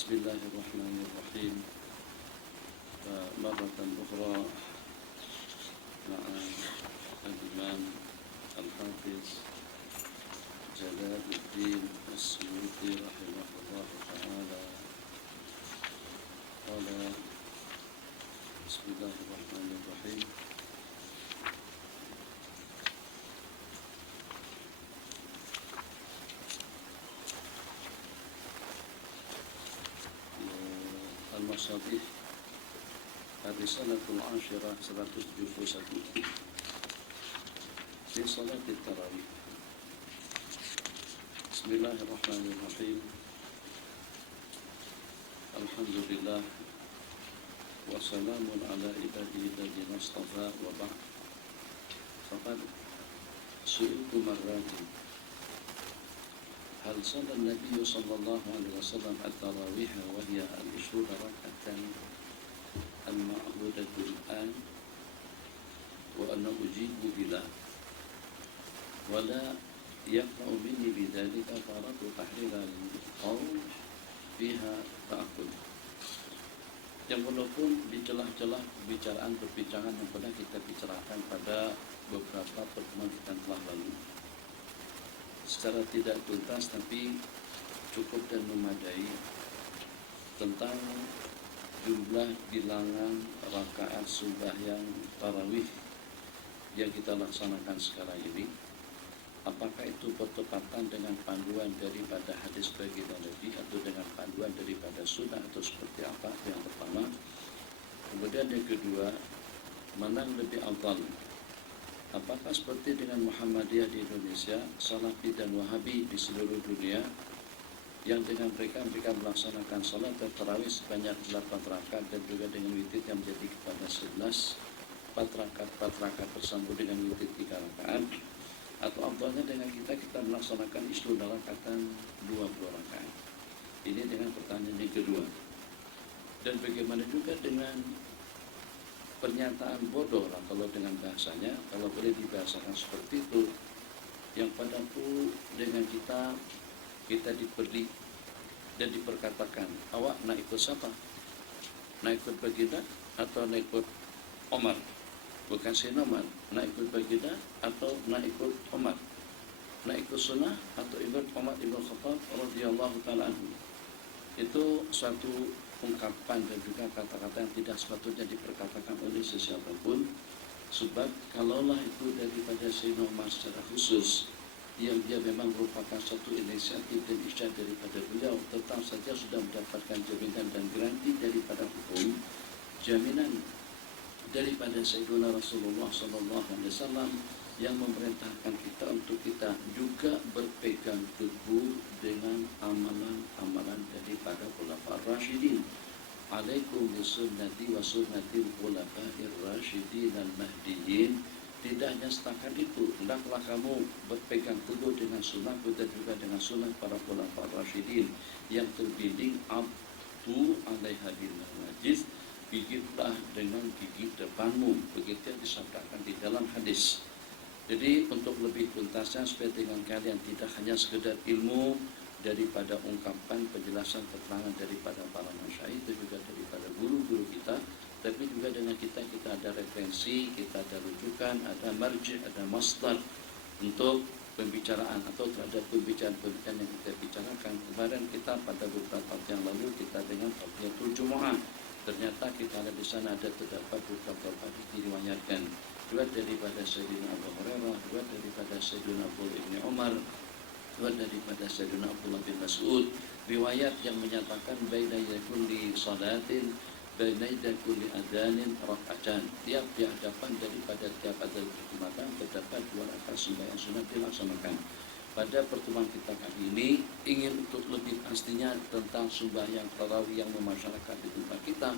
Bismillahirrahmanirrahim. Marratan ukhra ma'a al-Imam Al-Hafiz Jalaluddin As-Suyuti rahimahullah ta'ala. Qala Bismillahirrahmanirrahim. Al-Masabih Ar-Risalatul Ashirah 171 Fi Salatil Tarawih. Bismillahirrahmanirrahim. Alhamdulillah wa salamun ala ibadihi alladhina istafa wa ba'd. Faqad su'iltu marratin hal shalla an-nabiy sallallahu alaihi wasallam at-tarawih wa hiya al-20 rak'atan al-ma'hudatu al-an wa ana ujibu bila wa la yaqa'u minni bidzalika faratu tahrir al-qawl fiha ta'aqqul. Yang walaupun di celah-celah perbincangan yang pernah kita bicarakan pada beberapa pertemuan kita telah lalu secara tidak tuntas tapi cukup dan memadai tentang jumlah bilangan rakaat sembahyang tarawih yang kita laksanakan sekarang ini, apakah itu bertepatan dengan panduan daripada hadis baginda Nabi atau dengan panduan daripada sunnah atau seperti apa? Yang pertama. Kemudian yang kedua, mana yang lebih afdal? Apakah seperti dengan Muhammadiyah di Indonesia, Salafi dan Wahabi di seluruh dunia, yang dengan mereka melaksanakan salat tarawih sebanyak 8 rakaat dan juga dengan witir yang menjadi kepada 11, 4 rakaat bersambung dengan witir 3 rakaat, atau afdalnya dengan kita melaksanakan istimewah rakatan 20 rakaat. Ini dengan pertanyaan yang kedua. Dan bagaimana juga dengan pernyataan bodoh lah kalau dengan bahasanya, kalau boleh dibahasakan seperti itu, yang padaku dengan kita diberi dan diperkatakan, awak nak ikut siapa? Nak ikut baginda atau nak ikut Omar? Bukan Sayyidina Umar. Nak ikut baginda atau nak ikut Omar? Nak ikut sunnah atau ikut Umar ibn Khattab radhiyallahu ta'ala anhu? Itu suatu ungkapan dan juga kata-kata yang tidak sepatutnya diperkatakan oleh sesiapapun, sebab kalaulah itu daripada Sayyidina Umar secara khusus, yang dia memang merupakan satu inisiatif dan isyad daripada beliau, tetap saja sudah mendapatkan jaminan dan garanti daripada hukum, jaminan daripada Sayyidina Rasulullah SAW yang memerintahkan kita untuk kita juga berpegang teguh dengan amalan-amalan daripada khulafaur rasyidin. Alaikum bisunnati wa sunnatil khulafair rasyidin al-mahdiyyin. Tidak hanya setakat itu, hendaklah kamu berpegang teguh dengan sunnahku dan juga dengan sunnah para khulafaur rasyidin yang terbimbing abdu alaiha bil nawajid. Gigitlah dengan gigi depanmu, begitu yang disabdakan di dalam hadis. Jadi untuk lebih tuntasnya supaya dengan kalian tidak hanya sekedar ilmu daripada ungkapan, penjelasan, keterangan daripada para masyayikh itu juga daripada guru-guru kita, tapi juga dengan kita ada referensi, kita ada rujukan, ada marji, ada masdar untuk pembicaraan atau terhadap pembicaraan yang kita bicarakan. Kemarin kita pada beberapa waktu yang lalu kita dengan Fadhilatul Jumu'ah. Ternyata kita ada di sana ada terdapat beberapa hadis diriwayatkan, riwayat daripada Sayyidina Abu Hurairah, riwayat daripada Sayyidina Abdullah bin Umar, riwayat daripada Sayyidina Abdullah bin Mas'ud, riwayat yang menyatakan baina kulli salatin baina kulli adzan rak'atan. Tiap di hadapan daripada tiap adzan berkumandang terdapat 2 rakaat sembahyang sunat dilaksanakan. Pada pertemuan kita kali ini ingin untuk lebih pastinya tentang sembahyang tarawih yang memasyarakat di tempat kita.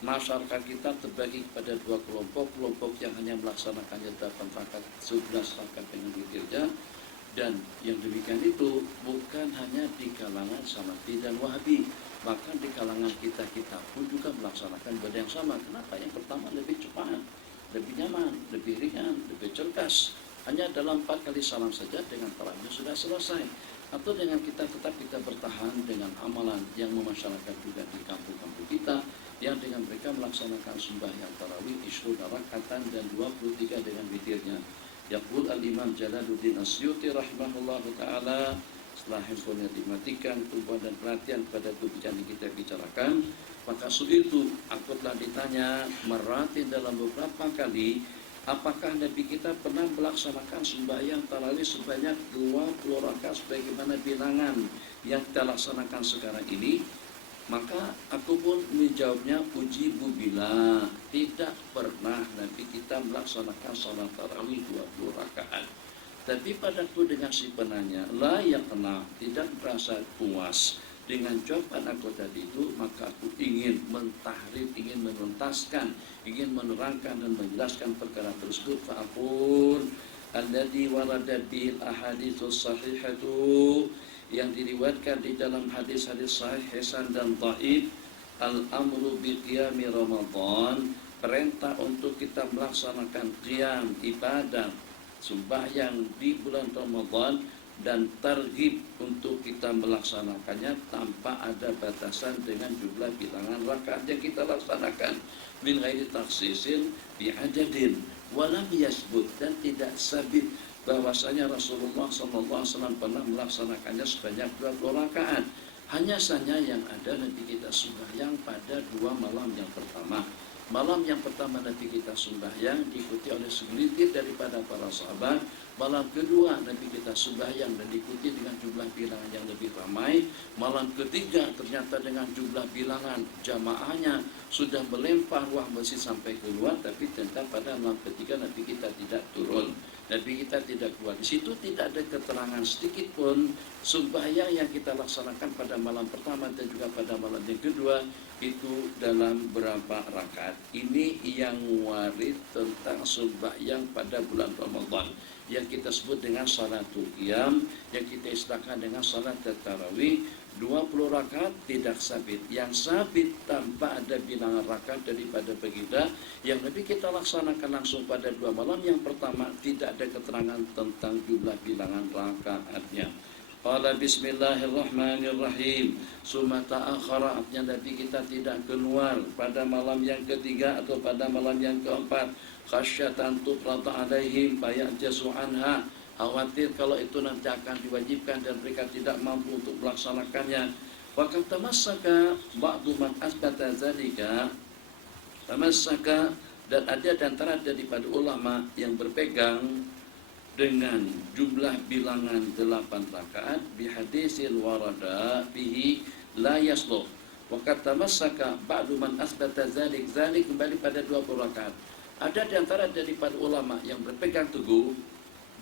Masyarakat kita terbagi kepada 2 kelompok yang hanya melaksanakannya 8 rakaat, 11 rakaat dengan witirnya, dan yang demikian itu bukan hanya di kalangan Salafi dan Wahabi, bahkan di kalangan kita pun juga melaksanakan benda yang sama. Kenapa? Yang pertama lebih cepat, lebih nyaman, lebih ringan, lebih cerdas. Hanya dalam 4 kali salam saja dengan tarawih sudah selesai. atau dengan kita bertahan dengan amalan yang memasyarakat juga di kampung-kampung kita, yang dengan mereka melaksanakan sembahyang tarawih 20 rakaatan dan 23 dengan witirnya. Yaqul al-Imam Jalaluddin Asyuti rahimahullah ta'ala, setelah handphonenya dimatikan, tumpuan dan perhatian pada pembicaraan yang kita bicarakan, maka itu aku telah ditanya meratin dalam beberapa kali, apakah Nabi kita pernah melaksanakan sembahyang tarawih sebanyak 20 rakaat sebagaimana bilangan yang kita laksanakan sekarang ini? Maka aku pun menjawabnya, puji bila tidak pernah Nabi kita melaksanakan salat tarawih 20 rakaat. Tapi padaku dengan si penanya, la yaqna, tidak merasa puas dengan jawaban aku tadi itu, maka aku ingin mentahrir, ingin menuntaskan, ingin menerangkan dan menjelaskan perkara tersebut. Fa'aqul alladhi warada bil ahaditsus sahihatu, yang diriwayatkan di dalam hadis-hadis sahih hasan dan dhaif, al-amru bi qiyami Ramadan, perintah untuk kita melaksanakan qiyam ibadah sembahyang di bulan Ramadan, dan targhib untuk kita melaksanakannya tanpa ada batasan dengan jumlah bilangan rakaat yang kita laksanakan, min ghairi takhsisin bi adadin walam yasbut, dan tidak sabit bahwasanya Rasulullah SAW pernah melaksanakannya sebanyak 20 rakaat. Hanya saja yang ada Nabi kita sembahyang pada 2 malam yang pertama. Malam yang pertama Nabi kita sembahyang diikuti oleh segelintir daripada para sahabat. Malam kedua Nabi kita sembahyang dan diikuti dengan jumlah bilangan yang lebih ramai. Malam ketiga ternyata dengan jumlah bilangan jamaahnya sudah melempar ruang masjid sampai keluar, tapi ternyata pada malam ketiga Nabi kita tidak turun, Nabi kita tidak keluar. Di situ tidak ada keterangan sedikit pun sembahyang yang kita laksanakan pada malam pertama dan juga pada malam yang kedua itu dalam berapa rakaat. Ini yang warid tentang sembahyang pada bulan Ramadan, yang kita sebut dengan salatul qiyam, yang kita istilahkan dengan salat tarawih. 20 rakaat tidak sabit. Yang sabit tanpa ada bilangan rakaat daripada baginda yang Nabi kita laksanakan langsung pada 2 malam yang pertama, tidak ada keterangan tentang jumlah bilangan rakaatnya. Qala bismillahirrahmanirrahim, summa ta'akhara, artinya Nabi kita tidak keluar pada malam yang ketiga atau pada malam yang keempat, khasyatan tufrata alaihim fayajazu anha, khawatir kalau itu nanti akan diwajibkan dan mereka tidak mampu untuk melaksanakannya. Wa qad tamassaka ba'du man asbata zalika, tamassaka, dan ada di antara daripada ulama yang berpegang dengan jumlah bilangan 8 rakaat bi hadisil warada bihi la yasluh. Wa qad tamassaka ba'du man asbata zalik kembali pada 20 rakaat. Ada di antara daripada ulama yang berpegang teguh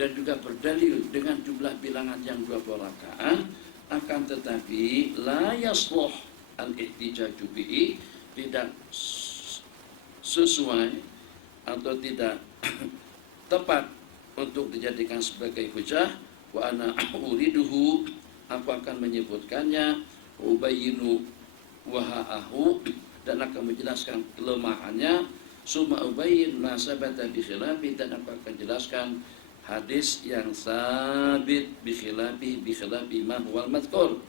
dan juga berdalil dengan jumlah bilangan yang 20 rakaat, akan tetapi la yasluh al-ihtijaju bihi, tidak sesuai atau tidak tepat untuk dijadikan sebagai hujah. Wa ana uriduhu, aku akan menyebutkannya, ubayyinu waha'ahu, dan akan menjelaskan kelemahannya, summa ubayyin ma sabata bi khilafi, dan aku akan jelaskan hadis yang sabit bi khilafi ma huwal madhkur.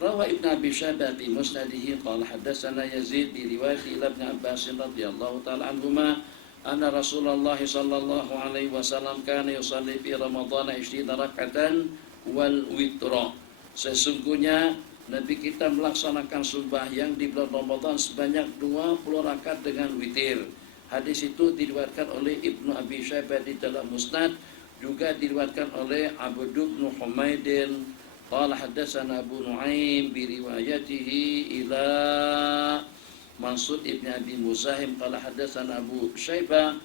Rawa Ibn Abi Shaybah fi musnadihi qala haddatsana Yazid bi riwayat Ibn Abbas radhiyallahu ta'ala anhuma anna Rasulullah sallallahu alaihi wasallam kana yusalli fi Ramadan 20 rakatan wal witra. Sesungguhnya Nabi kita melaksanakan sembahyang di bulan Ramadan sebanyak 20 rakaat dengan witir. Hadis itu diriwayatkan oleh Ibnu Abi Shaybah di dalam Musnad, juga diriwayatkan oleh Abu bin Humaidin. Qala haddatsana Abu Nuaim bi riwayatihi ila Mansur ibn Abi Muzahim qala haddatsana Abu Shaybah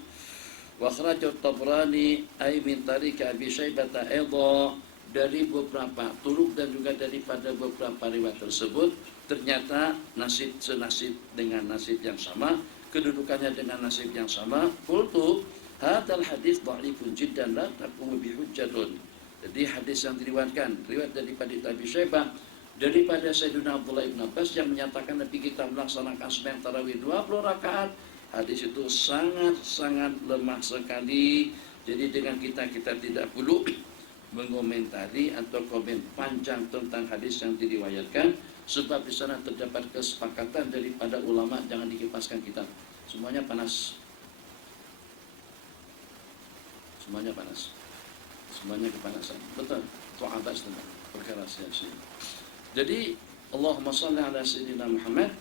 wa akhraj at-Tabrani ay min tariq Abi Shaybah aidha, dari beberapa turuk dan juga daripada beberapa riwayat tersebut ternyata nasib senasib dengan nasib yang sama, kedudukannya dengan nasib yang sama. Qultu hadzal hadis dhaifun jiddan la taqumu bi hujjatun. Jadi hadis yang diriwayatkan riwayat daripada Abi Syaibah daripada Sayyidina Abdullah bin Abbas yang menyatakan Nabi kita melaksanakan sembahyang tarawih 20 rakaat, hadis itu sangat-sangat lemah sekali. Jadi dengan kita tidak perlu mengomentari atau komen panjang tentang hadis yang diriwayatkan, sebab di sana terdapat kesepakatan daripada ulama. Jangan dikipaskan kita, semuanya panas, semuanya panas, semuanya kepanasan. Betul, itu atas tentang perkara sia-sia. Jadi Allahumma shalli ala sayyidina Muhammad.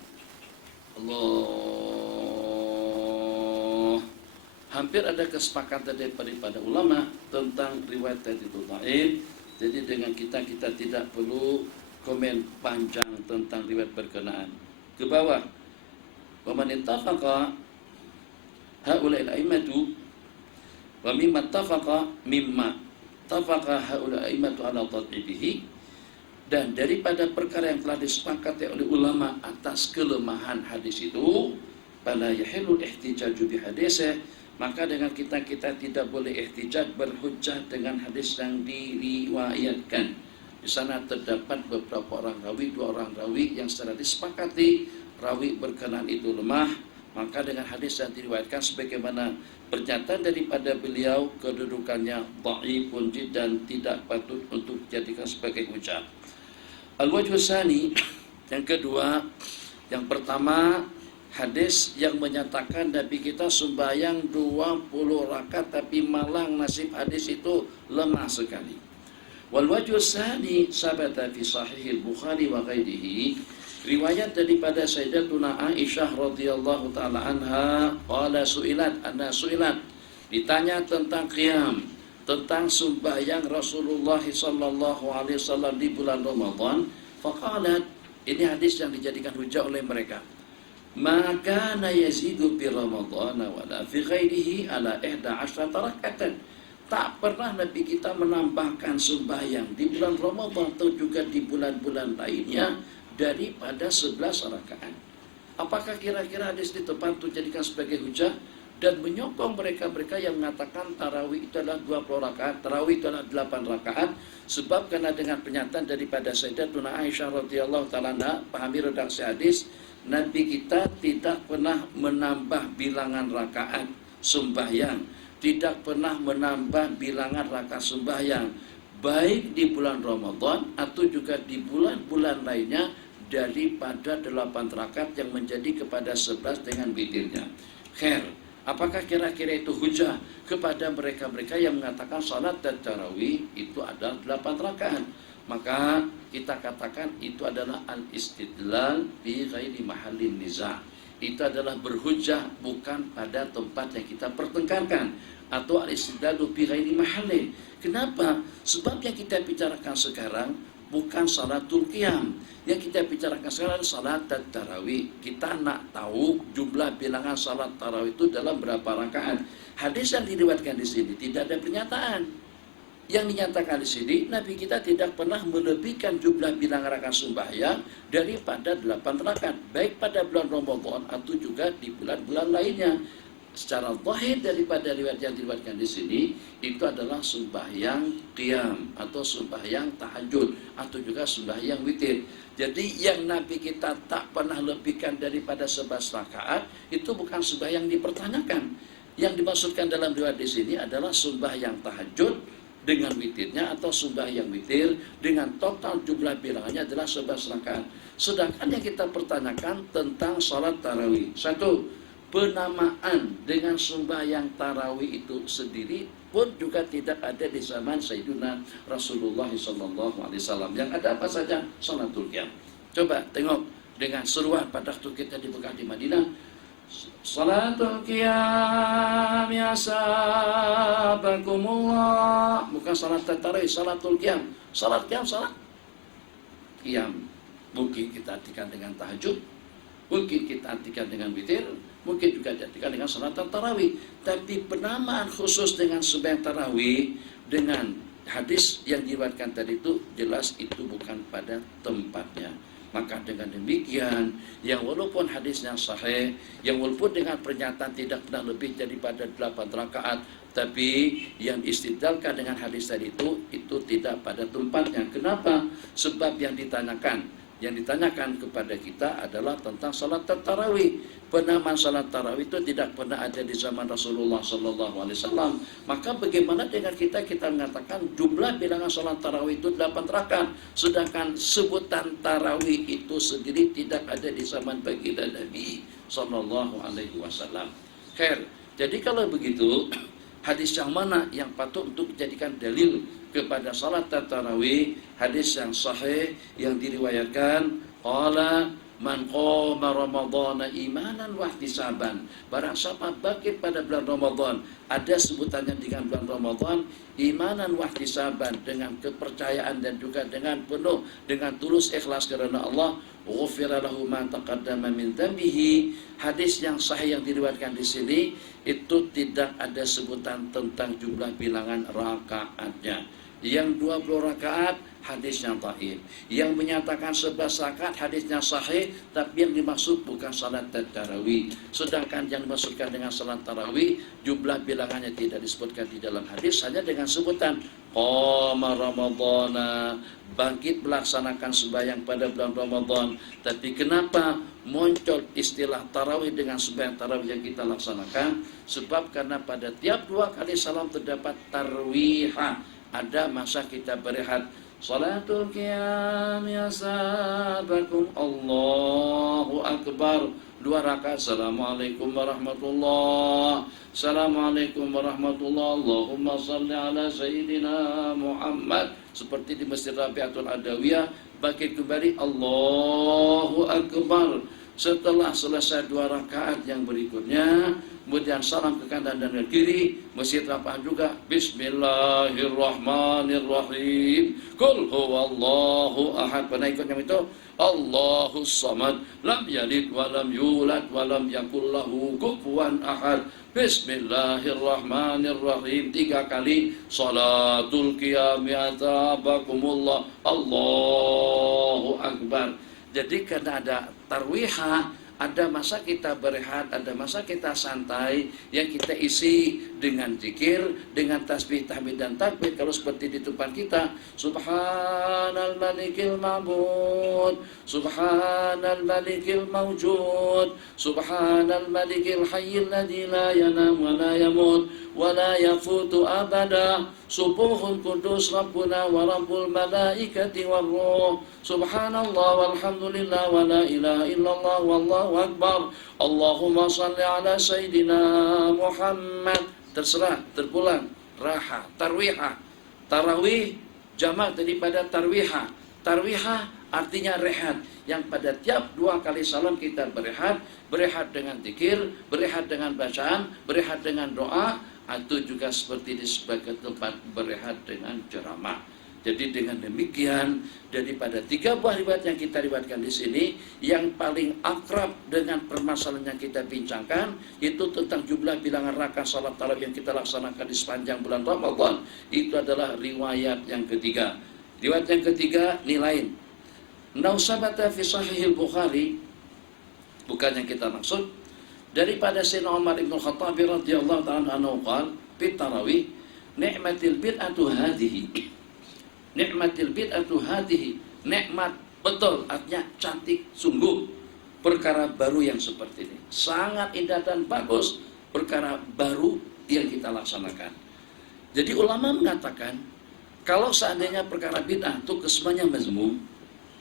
Hampir ada kesepakatan daripada ulama tentang riwayat itu dhaif. Jadi dengan kita tidak perlu komen panjang tentang riwayat berkenaan. Ke bawah, wa man ittafaqa haula'i al-a'immatu wa mimma tafaqa haula'i al-a'immatu ala tad'ifihi, dan daripada perkara yang telah disepakati oleh ulama atas kelemahan hadis itu, fala yahillu ihtijaju bi hadisih, maka dengan kita tidak boleh ihtijaj, berhujjah dengan hadis yang diriwayatkan. Di sana terdapat beberapa orang rawi, 2 orang rawi yang secara disepakati rawi berkenaan itu lemah, maka dengan hadis yang diriwayatkan sebagaimana pernyataan daripada beliau, kedudukannya dhaifun jiddan, tidak patut untuk dijadikan sebagai hujjah. Al-wajhu tsani, yang kedua, yang pertama hadis yang menyatakan Nabi kita sembahyang 20 rakaat tapi malang nasib hadis itu lemah sekali. Wal wajhu tsani sabata fi sahih al-Bukhari wa ghairihi, riwayat daripada Sayyidatuna Aisyah radhiyallahu taala anha, qala su'ilat, ditanya tentang qiyam, tentang sembahyang Rasulullah sallallahu alaihi wasallam di bulan Ramadan. Faqalat, ini hadis yang dijadikan hujah oleh mereka, maka yazidu fi Ramadhan wala fi ghairihi ala 11 rakatan. Tak pernah Nabi kita menambahkan sembahyang di bulan Ramadan atau juga di bulan-bulan lainnya daripada 11 rakaat. Apakah kira-kira hadis itu tepat untuk dijadikan sebagai hujah dan menyokong mereka-mereka yang mengatakan tarawih itu adalah 20 rakaat, tarawih itu adalah 8 rakaat, sebab karena dengan pernyataan daripada Sayyidatuna Aisyah radhiyallahu taala anha, pahami redaksi hadis, Nabi kita tidak pernah menambah bilangan rakaat sembahyang, tidak pernah menambah bilangan rakaat sembahyang, baik di bulan Ramadan atau juga di bulan-bulan lainnya daripada 8 rakaat yang menjadi kepada 11 dengan witirnya. Khair, apakah kira-kira itu hujah kepada mereka-mereka yang mengatakan salat dan tarawih itu adalah 8 rakaat? Maka kita katakan itu adalah al-istidlal bi ghairi mahallin niza'. Itu adalah berhujjah bukan pada tempat yang kita pertengkarkan, atau al-istidlalu bi ghairi mahallin. Kenapa? Sebab yang kita bicarakan sekarang bukan salatul qiyam. Yang kita bicarakan sekarang salat dan tarawih. Kita nak tahu jumlah bilangan salat tarawih itu dalam berapa rakaat. Hadis yang diriwayatkan di sini tidak ada pernyataan. Yang dinyatakan di sini, Nabi kita tidak pernah melebihkan jumlah bilangan rakaat sembahyang daripada 8 rakaat, baik pada bulan Ramadan atau juga di bulan-bulan lainnya. Secara zahir daripada riwayat yang diriwayatkan di sini, itu adalah sembahyang qiyam atau sembahyang tahajud atau juga sembahyang witir. Jadi yang Nabi kita tak pernah lebihkan daripada 11 rakaat itu bukan sembahyang dipertanyakan. Yang dimaksudkan dalam riwayat di sini adalah sembahyang tahajud dengan witirnya atau sembahyang witir dengan total jumlah bilangannya adalah 11 rakaat. Sedangkan yang kita pertanyakan tentang salat tarawih, satu, penamaan dengan sembahyang tarawih itu sendiri pun juga tidak ada di zaman Sayyidina Rasulullah SAW. Yang ada apa saja? Salatul qiyam. Coba tengok dengan seruan pada waktu kita di Mekah di Madinah, Salatul qiyam ya sahabakumullah. Bukan salat tarawih, salatul qiyam. Salat qiyam, salat qiyam. Mungkin kita artikan dengan tahajud, mungkin kita artikan dengan witir, mungkin juga diartikan dengan salat tarawih. Tapi penamaan khusus dengan sembahyang tarawih dengan hadis yang diriwayatkan tadi itu jelas itu bukan pada tempatnya. Maka dengan demikian, yang walaupun hadisnya sahih, yang walaupun dengan pernyataan tidak pernah lebih daripada 8 rakaat, tapi yang istidlalkan dengan hadis tadi itu tidak pada tempatnya. Kenapa? Sebab yang ditanyakan Yang ditanyakan kepada kita adalah tentang salat tarawih. Penamaan salat tarawih itu tidak pernah ada di zaman Rasulullah Sallallahu Alaihi Wasallam. Maka bagaimana dengan kita mengatakan jumlah bilangan salat tarawih itu 8 rakaat, sedangkan sebutan tarawih itu sendiri tidak ada di zaman baginda Nabi Sallallahu Alaihi Wasallam. Khair. Jadi kalau begitu, hadis yang mana yang patut untuk dijadikan dalil kepada salat tarawih? Hadis yang sahih yang diriwayatkan, qala man qama ramadhana imanan wa ihtisaban. Barang siapa bangkit pada bulan Ramadan, ada sebutannya dengan bulan Ramadan, imanan wa ihtisaban, dengan kepercayaan dan juga dengan penuh, dengan tulus ikhlas karena Allah, ghufira lahu ma taqaddama min dhanbihi. Hadis yang sahih yang diriwayatkan di sini itu tidak ada sebutan tentang jumlah bilangan rakaatnya. Yang 20 rakaat hadisnya dhaif. Yang menyatakan 11 rakaat hadisnya sahih, tapi yang dimaksud bukan salat tarawih. Sedangkan yang dimaksudkan dengan salat tarawih, jumlah bilangannya tidak disebutkan di dalam hadis, hanya dengan sebutan qama ramadhana, bangkit melaksanakan sembahyang pada bulan Ramadan. Tapi kenapa muncul istilah tarawih dengan sembahyang tarawih yang kita laksanakan? Sebab karena pada tiap 2 kali salam terdapat tarwihah, ada masa kita berehat. Salatul qiyam ya sahabakum, Allahu Akbar, 2 rakaat, Assalamualaikum warahmatullah, Assalamualaikum warahmatullah, Allahumma salli ala Sayyidina Muhammad, seperti di Masjid Rabi'atul Adawiyah. Bangkit kembali, Allahu Akbar. Setelah selesai 2 rakaat yang berikutnya, kemudian salam ke kanan dan ke kiri, Masjid Rabi'ah juga, Bismillahirrahmanirrahim, Qul huwallahu ahad. Penaikutnya itu Allahus samad, lam yalid walam yulad walam yakul lahu kufuwan ahad. Bismillahirrahmanirrahim 3 kali. Salatul qiyam yatabakumullah, Allahu Akbar. Jadi karena ada tarwihah, ada masa kita berehat, ada masa kita santai, yang kita isi dengan zikir, dengan tasbih, tahmid dan takbir. Kalau seperti di tempat kita, Subhanal Malikil Ma'bud, Subhanal Malikil Mawjud, Subhanal Malikil Hayyil Ladzi la yanam wa la yamut wa la yafutu abada, Subuhun Kudus Rabbuna wa Rabbul Malaikati war Ruh, Subhanallah walhamdulillah wa la ilaha illallah wallahu akbar, Allahumma salli ala Sayyidina Muhammad. Terserah, terpulang, raha, tarwihah. Tarawih jamak daripada tarwihah. Tarwihah artinya rehat, yang pada tiap 2 kali salam kita berehat. Berehat dengan zikir, berehat dengan bacaan, berehat dengan doa, atau juga seperti di sebagai tempat berehat dengan ceramah. Jadi dengan demikian, daripada 3 buah riwayat yang kita riwayatkan di sini, yang paling akrab dengan permasalahan yang kita bincangkan itu tentang jumlah bilangan rakaat salat tarawih yang kita laksanakan di sepanjang bulan Ramadan. Itu adalah riwayat yang ketiga. Riwayat yang ketiga ini lain. Nausabata fi Sahihil Bukhari, bukan yang kita maksud, daripada Sayyidina Umar bin Khattab radhiyallahu ta'ala anhu qala fi tarawih, ni'matil bid'atu hadhihi, ni'matil bid'atu hadhihi, nikmat betul, artinya cantik sungguh perkara baru yang seperti ini. Sangat indah dan bagus perkara baru yang kita laksanakan. Jadi ulama mengatakan, kalau seandainya perkara bid'ah itu kesemuanya mazmum,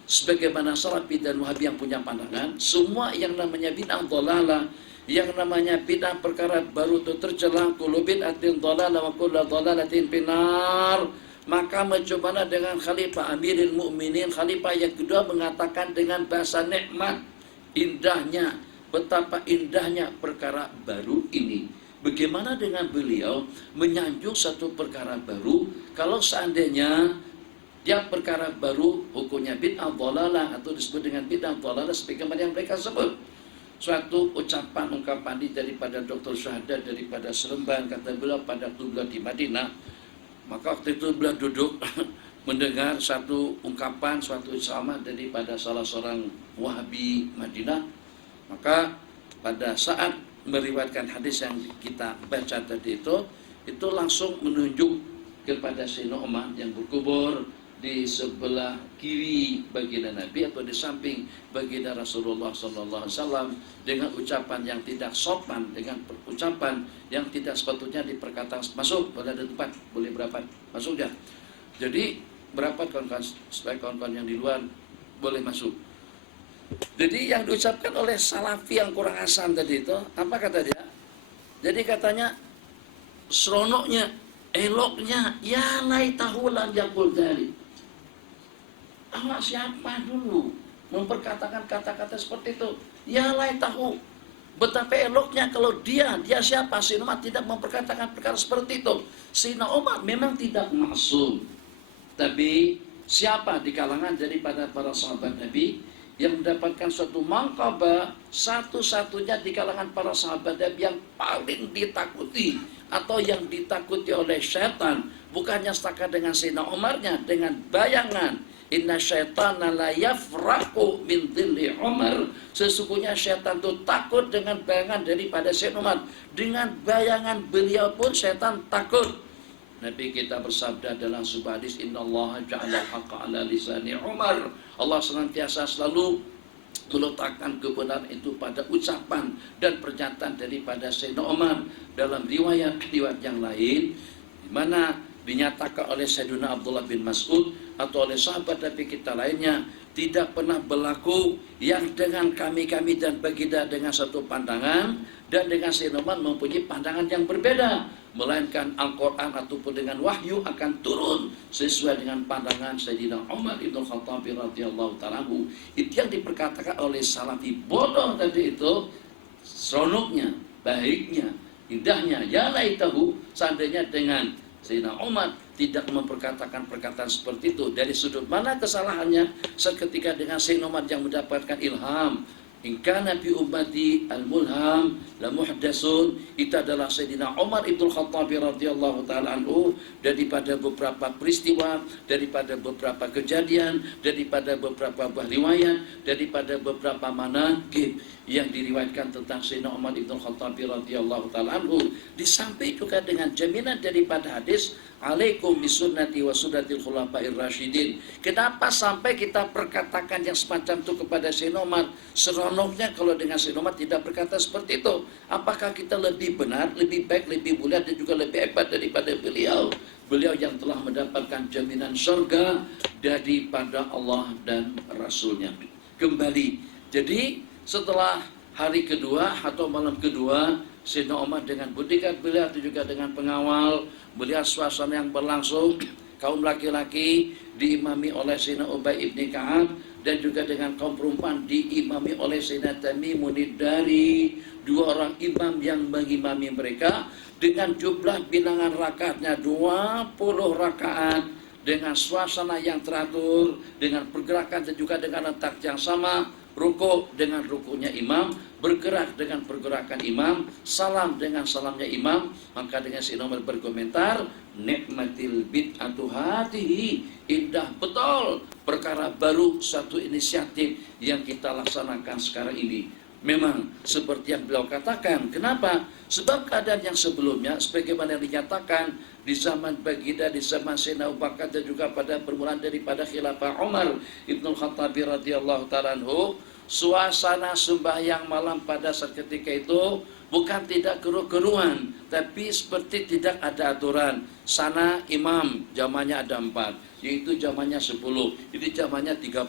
sebagaimana Salafi dan Wahabi yang punya pandangan, semua yang namanya bid'ah dhalalah, yang namanya bid'ah perkara baru itu tercela, kullu bid'atin dhalalah wa kullu dhalalatin finnar. Maka mencobalah dengan Khalifah Amirul Mukminin, Khalifah yang kedua, mengatakan dengan bahasa nikmat, indahnya, betapa indahnya perkara baru ini. Bagaimana dengan beliau menyanjung satu perkara baru, kalau seandainya dia perkara baru hukumnya bid'ah dhalalah atau disebut dengan bid'ah dhalalah sebagaimana yang mereka sebut. Suatu ungkapan daripada Dr. Syahada daripada Seremban, kata beliau pada waktu beliau di Madinah. Maka waktu itu beliau duduk mendengar satu ungkapan, suatu ceramah daripada salah seorang Wahabi Madinah. Maka pada saat meriwayatkan hadis yang kita baca tadi itu langsung menunjuk kepada Sayyidina Umar yang berkubur, di sebelah kiri baginda Nabi atau di samping baginda Rasulullah SAW dengan ucapan yang tidak sopan, dengan ucapan yang tidak sepatutnya diperkatakan. Masuk, boleh ada tempat, boleh berapa, masuk ya. Jadi berapa kawan-kawan, supaya kawan-kawan yang di luar boleh masuk. Jadi yang diucapkan oleh Salafi yang kurang asam tadi itu, apa kata dia? Jadi katanya, seronoknya, eloknya, ya laitahu lam yaqul dzalik. Awak siapa dulu memperkatakan kata-kata seperti itu? Ya laitahu. Betapa eloknya kalau dia siapa? Sayyidina Umar tidak memperkatakan perkara seperti itu. Sayyidina Umar memang tidak maksum. Tapi siapa di kalangan daripada para sahabat Nabi yang mendapatkan suatu mangkabah, satu-satunya di kalangan para sahabat Nabi yang paling ditakuti atau yang ditakuti oleh syaitan, bukannya setakat dengan Sayyidina Umarnya, dengan bayangan inna syaitana la yafraku min dhilli Umar. Sesungguhnya syaitan itu takut dengan bayangan daripada Sayyidina Umar. Dengan bayangan beliau pun syaitan takut. Nabi kita bersabda dalam sebuah hadis, innallaha ja'ala haqqa ala lisani Umar. Allah senantiasa selalu meletakkan kebenaran itu pada ucapan dan pernyataan daripada Sayyidina Umar. Dalam riwayat-riwayat yang lain, di mana dinyatakan oleh Sayyidina Abdullah bin Mas'ud atau oleh sahabat Nabi kita lainnya, tidak pernah berlaku yang dengan kami dan baginda dengan satu pandangan dan dengan Sayyidina Umar mempunyai pandangan yang berbeda, melainkan Al-Quran ataupun dengan wahyu akan turun sesuai dengan pandangan Sayyidina Umar ibn Khattab radhiyallahu ta'ala anhu. Itu yang diperkatakan oleh Salafi bodoh tadi itu, seronoknya, baiknya, indahnya, ya laitahu, seandainya dengan Sayyidina Umar tidak memperkatakan perkataan seperti itu. Dari sudut mana kesalahannya? Seketika dengan Sayyidina Umar yang mendapatkan ilham, in kana bi ummati al-mulham la muhdasun, itu adalah Sayyidina Umar ibn Khattab radhiyallahu ta'ala anhu, daripada beberapa peristiwa, daripada beberapa kejadian, daripada beberapa buah riwayat, daripada beberapa manaqib yang diriwayatkan tentang Sayyidina Umar ibn Khattab radhiyallahu ta'ala anhu. Disampaikan juga dengan jaminan daripada hadis, alaikum bisunnati wa sunnatil khulafa'ir rasyidin. Kenapa sampai kita perkatakan yang semacam itu kepada Sayyidina Umar? Seronoknya kalau dengan Sayyidina Umar tidak berkata seperti itu. Apakah kita lebih benar, lebih baik, lebih mulia dan juga lebih hebat daripada beliau? Beliau yang telah mendapatkan jaminan surga daripada Allah dan Rasulnya. Kembali, jadi setelah hari kedua atau malam kedua, Sayyidina Umar dengan bodyguard beliau itu juga dengan pengawal melihat suasana yang berlangsung, kaum laki-laki diimami oleh Sayyidina Ubay ibn Ka'ab dan juga dengan kaum perempuan diimami oleh Sayyidina Tamimun Ad-Dari, dua orang imam yang mengimami mereka dengan jumlah bilangan rakaatnya 20 rakaat, dengan suasana yang teratur, dengan pergerakan dan juga dengan letak yang sama, rukuk dengan rukuknya imam, bergerak dengan pergerakan imam, salam dengan salamnya imam. Maka dengan Sayyidina Umar berkomentar, nikmatil bid'atu hatihi, indah betul perkara baru, satu inisiatif yang kita laksanakan sekarang ini. Memang seperti yang beliau katakan. Kenapa? Sebab keadaan yang sebelumnya sebagaimana yang dinyatakan di zaman baginda, di zaman Sayyidina Abu Bakar dan juga pada permulaan daripada khilafah Umar Ibnu Khattab radhiyallahu ta'ala anhu, suasana sembahyang malam pada saat ketika itu bukan tidak keru-keruan, tapi seperti tidak ada aturan. Sana imam jamanya ada 4, yaitu jamanya 10, itu jamanya 30,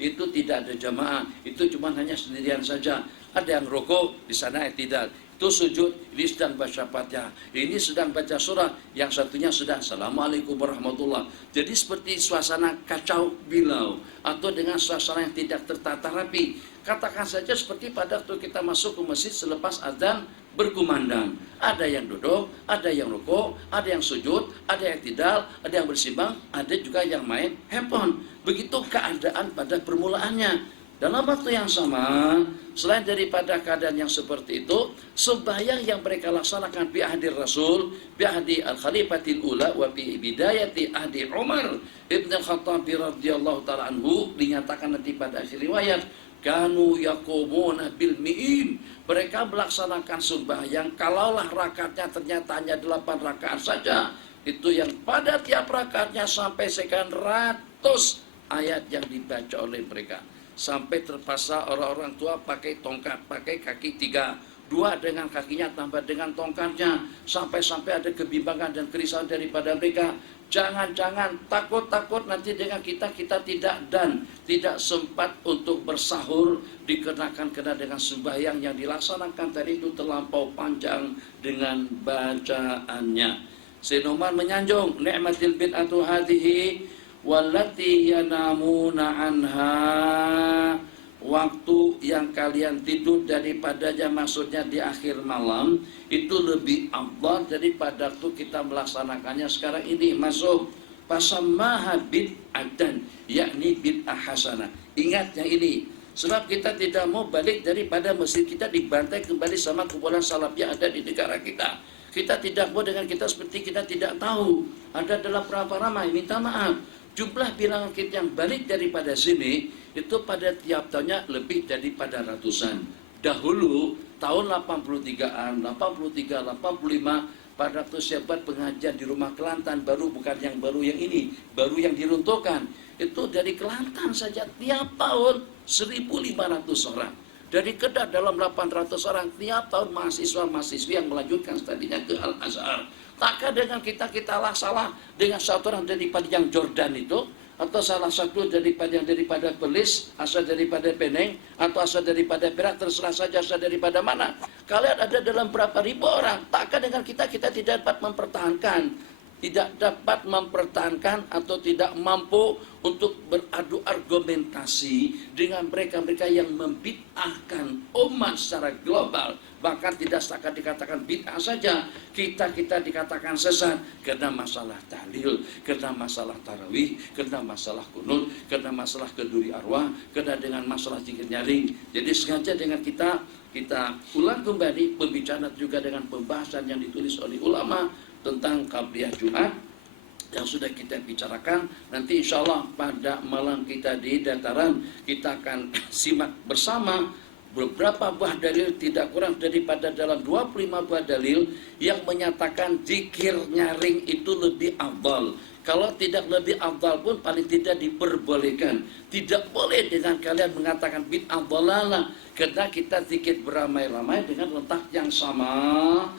itu tidak ada jamaah, itu cuma hanya sendirian saja. Ada yang rukuk di sana tidak, itu sujud, ini sedang baca Fatihah, ini sedang baca surah, yang satunya sedang Assalamualaikum warahmatullah. Jadi seperti suasana kacau bilau atau dengan suasana yang tidak tertata rapi. Katakan saja seperti pada waktu kita masuk ke masjid selepas azan berkumandang. Ada yang duduk, ada yang rukuk, ada yang sujud, ada yang tidak, ada yang bersimbang, ada juga yang main handphone. Begitu keadaan pada permulaannya. Dalam waktu yang sama, selain daripada keadaan yang seperti itu, sembahyang yang mereka laksanakan bi ahdi Rasul, bi ahdi al-Khalifatil Ula wa bi bidayati ahdi Umar Ibn Khattab radhiyallahu ta'ala anhu, dinyatakan nanti pada akhir riwayat, kanu yaqumuna bil mi'in, mereka melaksanakan sembahyang kalaulah rakaatnya ternyata hanya 8 rakaat saja, itu yang pada tiap rakaatnya sampai sekian ayat yang dibaca oleh mereka. Sampai terpaksa orang-orang tua pakai tongkat, pakai kaki 3, 2 dengan kakinya tambah dengan tongkatnya, sampai-sampai ada kebimbangan dan kerisauan daripada mereka. Jangan-jangan takut-takut nanti dengan kita tidak sempat untuk bersahur, dikenakan kena dengan sembahyang yang dilaksanakan tadi itu terlampau panjang dengan bacaannya. Sayyidina Umar menyanjung, ni'matil bid'atu hadhihi wallati yanamuna anha, waktu yang kalian tidur daripadanya, maksudnya di akhir malam, itu lebih afdal daripada waktu kita melaksanakannya sekarang ini. Masuk pasamaha bid'atan, yakni bid'ah hasanah. Ingat yang ini, sebab kita tidak mau balik daripada masjid kita dibantai kembali sama kumpulan salaf yang ada di negara kita. Kita tidak mau dengan kita seperti kita tidak tahu ada dalam berapa ramai. Minta maaf, jumlah bilangan kita yang balik daripada sini itu pada tiap tahunnya lebih daripada ratusan. Dahulu tahun 83-an, 83, 85, pada waktu saya buat pengajian di rumah Kelantan, baru bukan yang baru yang ini, baru yang diruntuhkan. Itu dari Kelantan saja tiap tahun 1.500 orang. Dari Kedah dalam 800 orang tiap tahun mahasiswa-mahasiswi yang melanjutkan studinya ke Al-Azhar. Takkan dengan kita salah dengan satu orang daripada yang Jordan itu, atau salah satu daripada Perlis, asal daripada Penang, atau asal daripada Perak, terserah saja asal daripada mana. Kalian ada dalam berapa ribu orang, takkan dengan kita tidak dapat mempertahankan atau tidak mampu untuk beradu argumentasi dengan mereka-mereka yang membid'ahkan umat secara global. Bahkan tidak setakat dikatakan bid'ah saja, kita dikatakan sesat karena masalah tahlil, karena masalah tarawih, karena masalah kunut, karena masalah keduri arwah, karena dengan masalah zikir nyaring. Jadi sengaja dengan kita ulang kembali pembicaraan juga dengan pembahasan yang ditulis oleh ulama tentang qabliyah Jumat yang sudah kita bicarakan. Nanti insya Allah pada malam kita di dataran kita akan simak bersama beberapa buah dalil, tidak kurang daripada dalam 25 buah dalil yang menyatakan zikir nyaring itu lebih afdal. Kalau tidak lebih afdal pun paling tidak diperbolehkan. Tidak boleh dengan kalian mengatakan bid'ah dhalalah, karena kita zikir beramai-ramai dengan letak yang sama,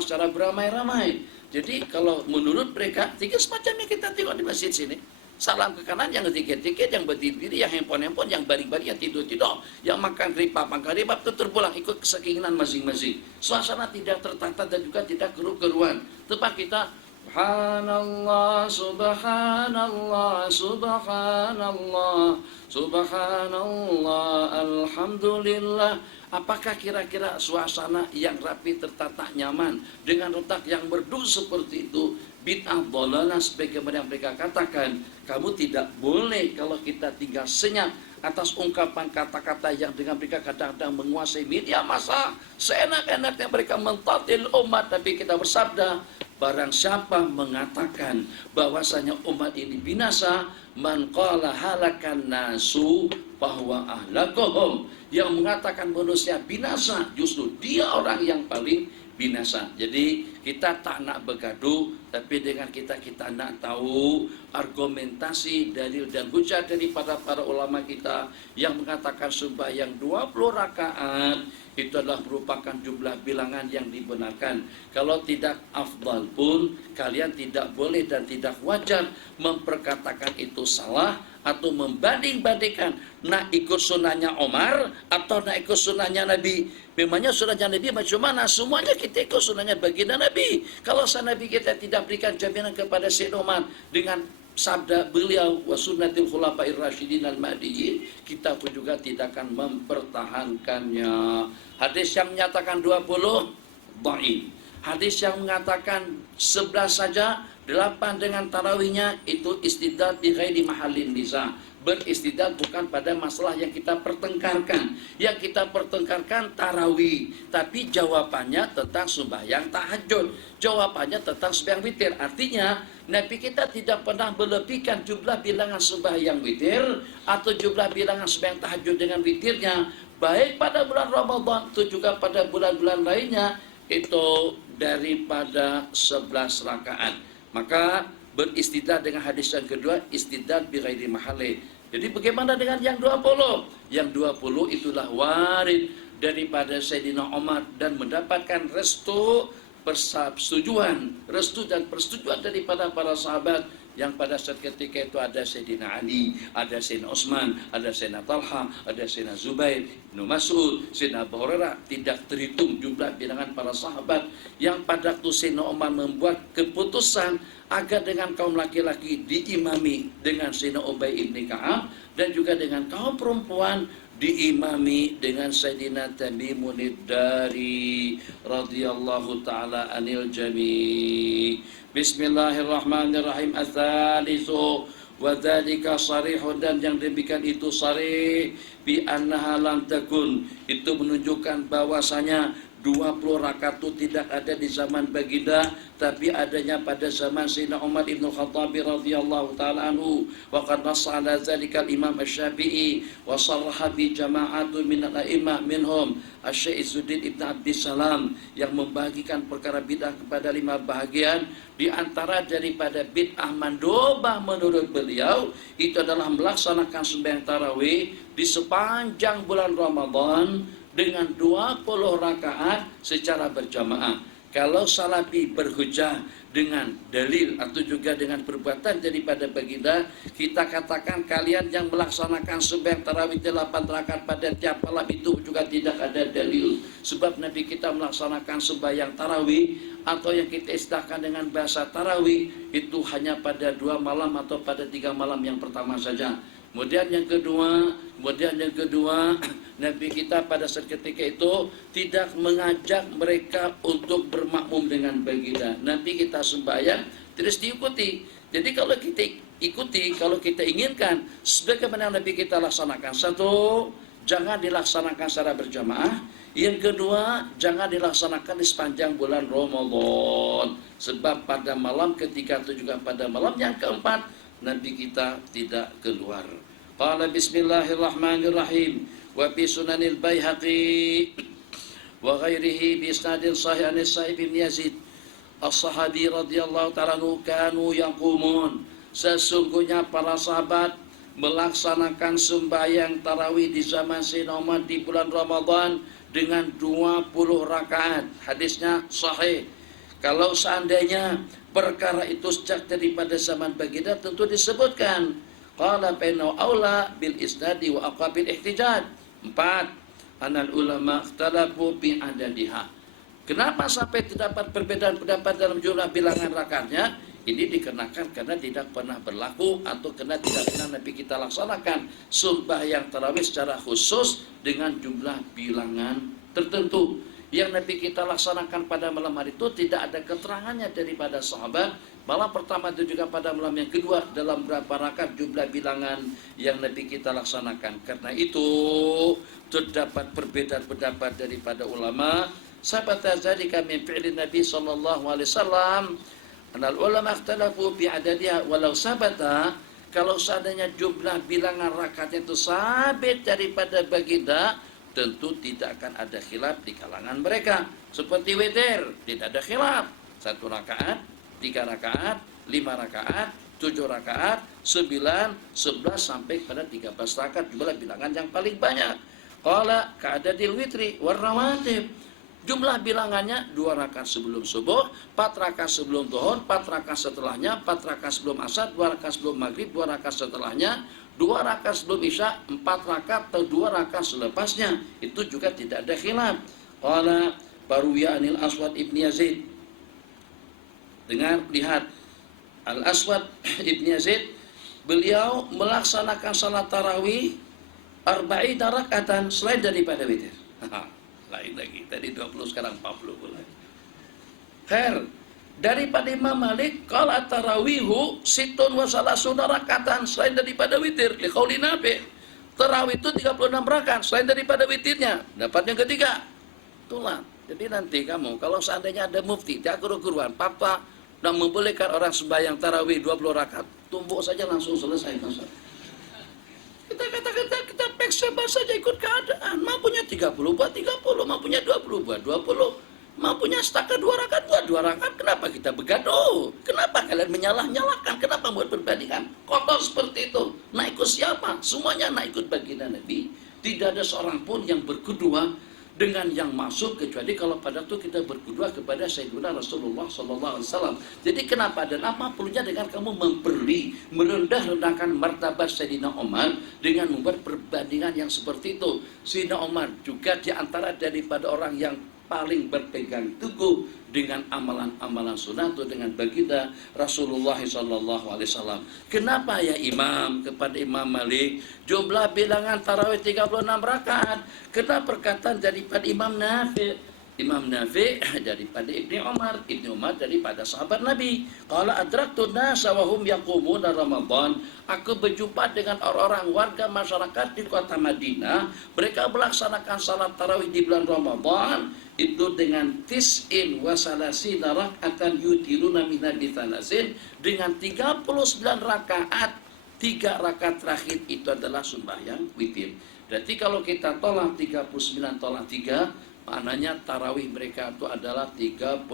secara beramai-ramai. Jadi kalau menurut mereka zikir semacam yang kita tengok di masjid sini, salam ke kanan yang zikir-zikir, yang berdiri, yang handphone, yang baring-baring, yang tidur-tidur, yang makan ribab itu terpulang ikut keinginan masing-masing. Suasana tidak tertata dan juga tidak keru-keruan. Tempat kita Subhanallah, subhanallah, subhanallah, subhanallah, alhamdulillah. Apakah kira-kira suasana yang rapi, tertata, nyaman dengan letak yang merdu seperti itu bid'ah dhalalah sebagaimana yang mereka katakan? Kamu tidak boleh kalau kita tinggal senyap atas ungkapan kata-kata yang dengan mereka kadang-kadang menguasai media massa, seenak-enaknya mereka mentatil umat. Tapi kita bersabda, barang siapa mengatakan bahwasanya umat ini binasa, man qala halakan nasu bahwa ahlakuhum, yang mengatakan manusia binasa justru dia orang yang paling binasa. Jadi kita tak nak bergaduh, tapi dengan kita nak tahu argumentasi, dalil dan hujah daripada para ulama kita yang mengatakan sembahyang 20 rakaat itu adalah merupakan jumlah bilangan yang dibenarkan. Kalau tidak afdal pun kalian tidak boleh dan tidak wajar memperkatakan itu salah atau membanding-bandingkan nak ikut sunnahnya Omar atau nak ikut sunnahnya Nabi. Memangnya sunnahnya Nabi macam mana? Semuanya kita ikut sunnahnya baginda Nabi. Kalau Nabi kita tidak berikan jaminan kepada Sayyidina Umar dengan sabda beliau wa sunnatil khulafair rasyidin al mahdiyyin, kita pun juga tidak akan mempertahankannya. Hadis yang menyatakan 20 dhaif. Hadis yang mengatakan 11 saja, 8 dengan tarawihnya itu istidlal bi ghairi mahallin nisa. Beristidlal bukan pada masalah yang kita pertengkarkan. Yang kita pertengkarkan tarawih, tapi jawabannya tentang sembahyang tahajud, jawabannya tentang sembahyang witir. Artinya Nabi kita tidak pernah melebihkan jumlah bilangan sembahyang witir atau jumlah bilangan sembahyang tahajud dengan witirnya, baik pada bulan Ramadan itu juga pada bulan-bulan lainnya, itu daripada 11 rakaat. Maka beristidlal dengan hadis yang kedua, istidlal bi ghairi mahalli. Jadi bagaimana dengan yang 20? Yang 20 itulah warid daripada Sayyidina Umar dan mendapatkan restu dan persetujuan daripada para sahabat, yang pada saat ketika itu ada Sayyidina Ali, ada Sayyidina Utsman, ada Sayyidina Talha, ada Sayyidina Zubair, Ibnu Mas'ud, Sayyidina Abu Hurairah. Tidak terhitung jumlah bilangan para sahabat yang pada waktu Sayyidina Umar membuat keputusan agar dengan kaum laki-laki diimami dengan Sayyidina Ubay ibn Ka'ab, dan juga dengan kaum perempuan diimami dengan Sayyidina Tamimun Ad-Dari radhiyallahu taala anil jami'. Bismillahirrahmanirrahim. Ats-tsalitsu wa dzalika sharihun, dan yang demikian itu sharih bi annaha lam takun, itu menunjukkan bahwasanya 20 rakaat itu tidak ada di zaman baginda, tapi adanya pada zaman Sayyidina Umar ibn Khattab radhiyallahu ta'ala anhu. Wa qad nassa ala dzalika al-Imam Asy-Syafi'i wa sarraha bi jama'atun min al-a'immah minhum Asy-Syaikh Izzuddin ibn Abdissalam, yang membagikan perkara bid'ah kepada 5 bahagian. Di antara daripada bid'ah mandobah menurut beliau itu adalah melaksanakan sembahyang tarawih di sepanjang bulan Ramadan dengan 20 rakaat secara berjamaah. Kalau Salafi berhujjah dengan dalil atau juga dengan perbuatan daripada baginda, kita katakan kalian yang melaksanakan sembahyang tarawih 8 rakaat pada tiap malam itu juga tidak ada dalil. Sebab Nabi kita melaksanakan sembahyang tarawih atau yang kita istilahkan dengan bahasa tarawih itu hanya pada 2 malam atau pada 3 malam yang pertama saja. Kemudian yang kedua, Nabi kita pada saat ketika itu tidak mengajak mereka untuk bermakmum dengan baginda. Nabi kita sembahyang terus diikuti. Jadi kalau kita ikuti, kalau kita inginkan sebagaimana Nabi kita laksanakan, satu, jangan dilaksanakan secara berjamaah. Yang kedua, jangan dilaksanakan di sepanjang bulan Ramadan. Sebab pada malam ketiga itu juga pada malam yang keempat Nabi kita tidak keluar. Qala bismillahirrahmanirrahim wa bi sunanil Baihaqi wa ghairihi bi isnadin sahih an Sa'ib bin Yazid as-Sahabi radhiyallahu ta'ala anhu kanu yaqumun, sesungguhnya para sahabat melaksanakan sembahyang tarawih di zaman Sayyidina Umar di bulan Ramadan dengan 20 rakaat. Hadisnya sahih. Kalau seandainya perkara itu sejak daripada zaman baginda tentu disebutkan. Qala bainau aula bil isnadi wa aqabil ihtijaj. 4. Anal ulama ikhtalafu bi adadiha. Kenapa sampai terdapat perbedaan pendapat dalam jumlah bilangan rakaatnya? Ini dikenakan karena tidak pernah berlaku atau karena tidak pernah Nabi kita laksanakan sembahyang tarawih secara khusus dengan jumlah bilangan tertentu. Yang Nabi kita laksanakan pada malam hari itu tidak ada keterangannya daripada sahabat. Malam pertama itu juga pada malam yang kedua dalam berapa rakaat jumlah bilangan yang Nabi kita laksanakan. Karena itu terdapat perbedaan pendapat daripada ulama. Sahabat tazali kami fi'lin Nabi sallallahu alaihi wasallam. Anal ulama ikhtalafu bi adadiha walau sabata, kalau seandainya jumlah bilangan rakaatnya itu sabit daripada baginda, tentu tidak akan ada khilaf di kalangan mereka. Seperti witir, tidak ada khilaf. 1 rakaat, 3 rakaat, 5 rakaat, 7 rakaat, 9, 11 sampai pada 13 rakaat jumlah bilangan yang paling banyak. Qala ka'adadil witri war rawatib. Jumlah bilangannya 2 rakaat sebelum subuh, 4 rakaat sebelum zuhur, 4 rakaat setelahnya, 4 rakaat sebelum asar, 2 rakaat sebelum maghrib, 2 rakaat setelahnya, 2 rakaat sebelum isya, 4 rakaat atau 2 rakaat selepasnya. Itu juga tidak ada khilaf. Qala Baruya anil Aswad ibn Yazid. Dengar, lihat. Al-Aswad ibn Yazid, beliau melaksanakan salat tarawih 40 rakaatan selain daripada witir. Lain lagi, tadi 20 sekarang 40 bulan. Daripada Imam Malik, qala tarawihu situn wa salasuna rakaatan selain daripada witir. Liqauli Nabi, tarawih itu 36 rakaat selain daripada witirnya. Dapat yang ketiga. Itulah. Jadi nanti kamu kalau seandainya ada mufti, dia guru-guruan, papa dan membolehkan orang sembahyang tarawih 20 rakaat, tumbuk saja langsung selesai masalah. Kita peksa saja ikut keadaan. Mampunya 30 buat 30, mampunya 20 buat 20. imam punya setakat 2 rakaat, buat 2 rakaat. Kenapa kita begaduh? Kenapa kalian menyalah-nyalahkan? Kenapa buat perbandingan? Kotor seperti itu. Nak ikut siapa? Semuanya nak ikut baginda Nabi. Tidak ada seorang pun yang berkedua dengan yang masuk, kecuali kalau pada itu kita berkedua kepada Sayyidina Rasulullah SAW. Jadi kenapa dan apa perlunya dengan kamu merendah-rendahkan martabat Sayyidina Umar dengan membuat perbandingan yang seperti itu? Sayyidina Umar juga diantara daripada orang yang paling berpegang teguh dengan amalan-amalan sunat atau dengan baginda Rasulullah SAW. Kenapa ya imam kepada Imam Malik jumlah bilangan tarawih 36 rakaat? Kenapa perkataan daripada Imam Nafi'? Imam Nafi' daripada Ibni Umar daripada sahabat Nabi. Qala adraktu nasa wa hum yaqumuna Ramadan. Aku berjumpa dengan orang-orang warga masyarakat di kota Madinah, mereka melaksanakan salat tarawih di bulan Ramadan itu dengan tis'in wa salasina rak'atan yutiruna min nabi thalasin, dengan 39 rakaat. 3 rakaat terakhir itu adalah sembahyang witir. Berarti kalau kita tolak 39 tolak 3, maknanya tarawih mereka itu adalah 36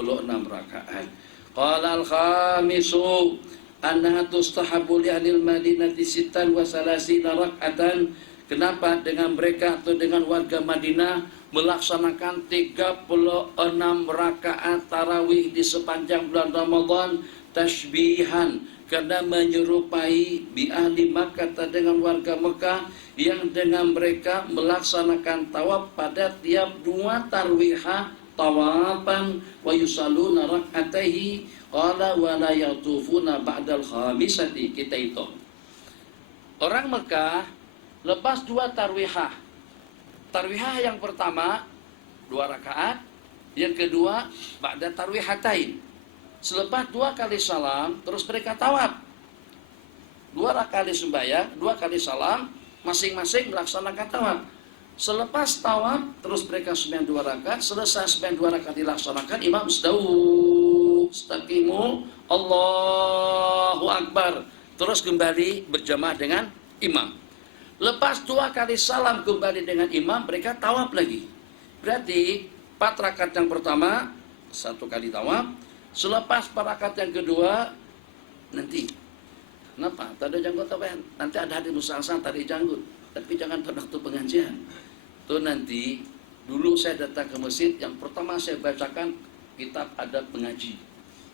rakaat. Qala al-khamisu annaha tustahabu li ahlil madinati sittan wa salasina rak'atan. Kenapa dengan mereka atau dengan warga Madinah melaksanakan 36 rakaat tarawih di sepanjang bulan Ramadan? Tashbihan, karena menyerupai bi ahli Makkah dengan warga Mekah yang dengan mereka melaksanakan tawaf pada tiap 2 tarwihah tawafan wa yusalluna rak'ataihi. Qala wa la yatufuna ba'dal khamisati. Kita hitung orang Mekah lepas 2 tarwihah. Tarwihah yang pertama 2 rakaat, yang kedua ba'da tarwihatain. Selepas 2 kali salam, terus mereka tawaf. 2 kali sembahyang, 2 kali salam, masing-masing melaksanakan tawaf. Selepas tawaf, terus mereka sembahyang 2 rakaat. Selesai sembahyang 2 rakaat dilaksanakan, imam istaqimu, Allahu Akbar. Terus kembali berjamaah dengan imam. Lepas 2 kali salam kembali dengan imam, mereka tawaf lagi. Berarti 4 rakaat yang pertama, 1 kali tawaf. Selepas 4 rakaat yang kedua, nanti kenapa? Tadi janggut apa? Nanti ada hadis musang-sang tarik janggut. Tapi jangan pada waktu pengajian. Itu nanti, dulu saya datang ke masjid, yang pertama saya bacakan kitab adab pengaji.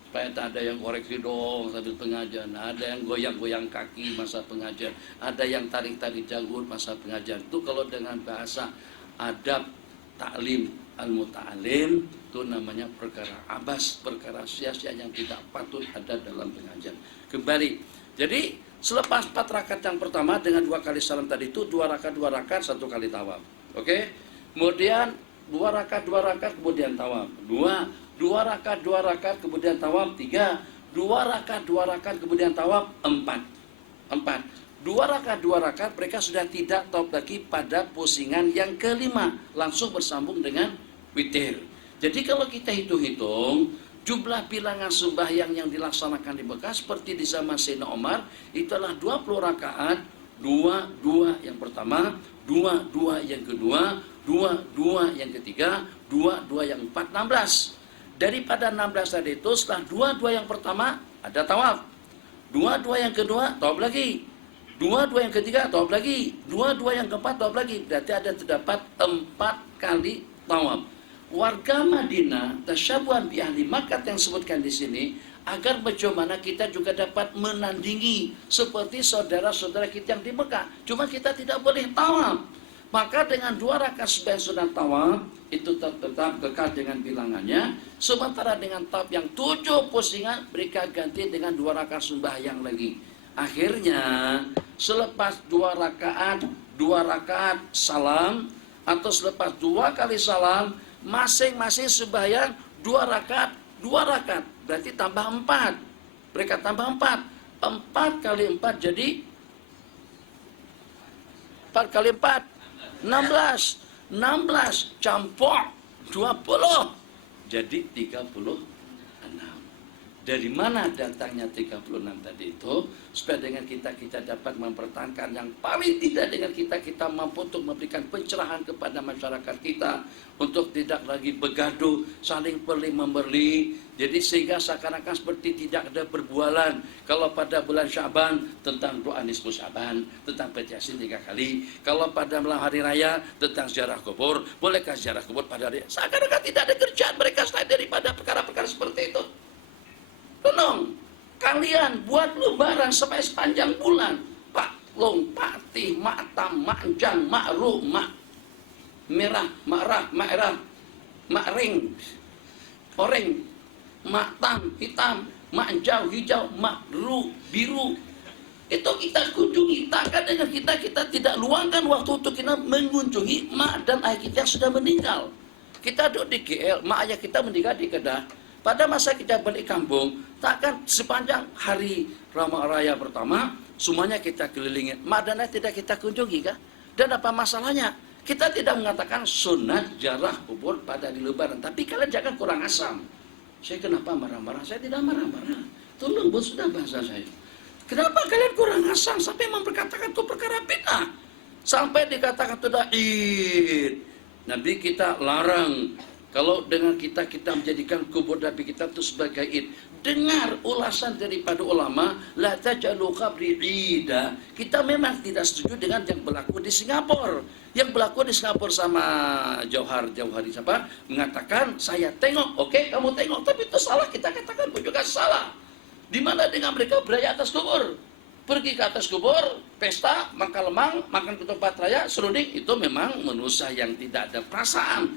Supaya tak ada yang koreksi dong sambil pengajian. Ada yang goyang-goyang kaki masa pengajian. Ada yang tarik-tarik janggut masa pengajian. Itu kalau dengan bahasa adab taklim al-muta'alim, itu namanya perkara abas, perkara sia-sia yang tidak patut ada dalam pengajian. Kembali, jadi selepas 4 rakaat yang pertama dengan 2 kali salam tadi itu 2 rakaat 1 kali tawaf. Oke? Kemudian 2 rakaat kemudian tawaf. 2 rakaat kemudian tawaf. 3 2 rakaat kemudian tawaf. 4 2 rakaat mereka sudah tidak tawaf lagi pada pusingan yang kelima, langsung bersambung dengan witir. Jadi kalau kita hitung-hitung jumlah bilangan sembahyang yang dilaksanakan di Mekah seperti di zaman Sayyidina Umar, itulah 20 rakaat, 2 yang pertama, 2 yang kedua, 2 yang ketiga, 2 yang keempat, 16. Daripada 16 tadi itu, setelah 2 yang pertama ada tawaf, 2 yang kedua tawaf lagi, 2 yang ketiga tawaf lagi, 2 yang keempat tawaf lagi. Berarti ada terdapat 4 kali tawaf. Warga Madinah tasyabuhan bi ahli Makkah yang disebutkan di sini, agar bagaimana kita juga dapat menandingi seperti saudara-saudara kita yang di Mekah. Cuma kita tidak boleh tawaf. Maka dengan 2 rakaat sembahyang sunat tawaf itu tetap kekal dengan bilangannya. Sementara dengan tawaf yang 7 pusingan, mereka ganti dengan 2 rakaat sembahyang lagi. Akhirnya selepas 2 rakaat salam, atau selepas 2 kali salam, masing-masing sembahyang 2 rakaat. Berarti tambah 4. Mereka tambah 4. 4 kali 4 jadi 4 kali 4 16 campur 20 jadi 36. Dari mana datangnya 36 tadi itu? Supaya dengan kita dapat mempertahankan, yang paling tidak dengan kita mampu untuk memberikan pencerahan kepada masyarakat kita, untuk tidak lagi begaduh, saling memberi. Jadi sehingga seakan-akan seperti tidak ada perbualan. Kalau pada bulan Syaban tentang doa nisfu Syaban, tentang petiasi 3 kali. Kalau pada malam hari raya tentang ziarah kubur, bolehkah ziarah kubur pada hari? Seakan-akan tidak ada kerjaan mereka selain daripada perkara-perkara seperti itu. Tolong kalian buat lebaran sampai sepanjang bulan. Pak Long, Pak Tih, Mak Tam, Mak Jang, Mak Ru, Mak Merah, Mak Rah, Mak Erah, Mak Ring, Oreng, Mak Tam, Hitam, Mak Jau, Hijau, Mak Ru, Biru. Itu kita kunjungi. Takkan dengan kita tidak luangkan waktu untuk kita mengunjungi mak dan ayah kita yang sudah meninggal. Kita duduk di GL, mak ayah kita meninggal di Kedah. Pada masa kita balik kampung, takkan sepanjang hari Raya pertama, semuanya kita kelilingi. Mak dan ayah tidak kita kunjungi kah? Dan apa masalahnya? Kita tidak mengatakan sunat ziarah kubur pada hari Lebaran. Tapi kalian jangan kurang asam. Saya kenapa marah-marah? Saya tidak marah-marah. Tolong bos, sudah bahasa saya. Kenapa kalian kurang asam sampai memperkatakan itu perkara bid'ah? Sampai dikatakan itu dah id. Nabi kita larang. Kalau dengan kita menjadikan kubur Nabi kita itu sebagai id. Dengar ulasan daripada ulama, la tajalu qabri ida. Kita memang tidak setuju dengan yang berlaku di Singapura. Yang berlaku di Singapura sama Jauhari siapa? Mengatakan saya tengok, oke, kamu tengok, tapi itu salah. Kita katakan pun juga salah. Di mana dengan mereka beraya atas kubur, pergi ke atas kubur, pesta, makan lemang, makan ketupat raya, serunding, itu memang manusia yang tidak ada perasaan.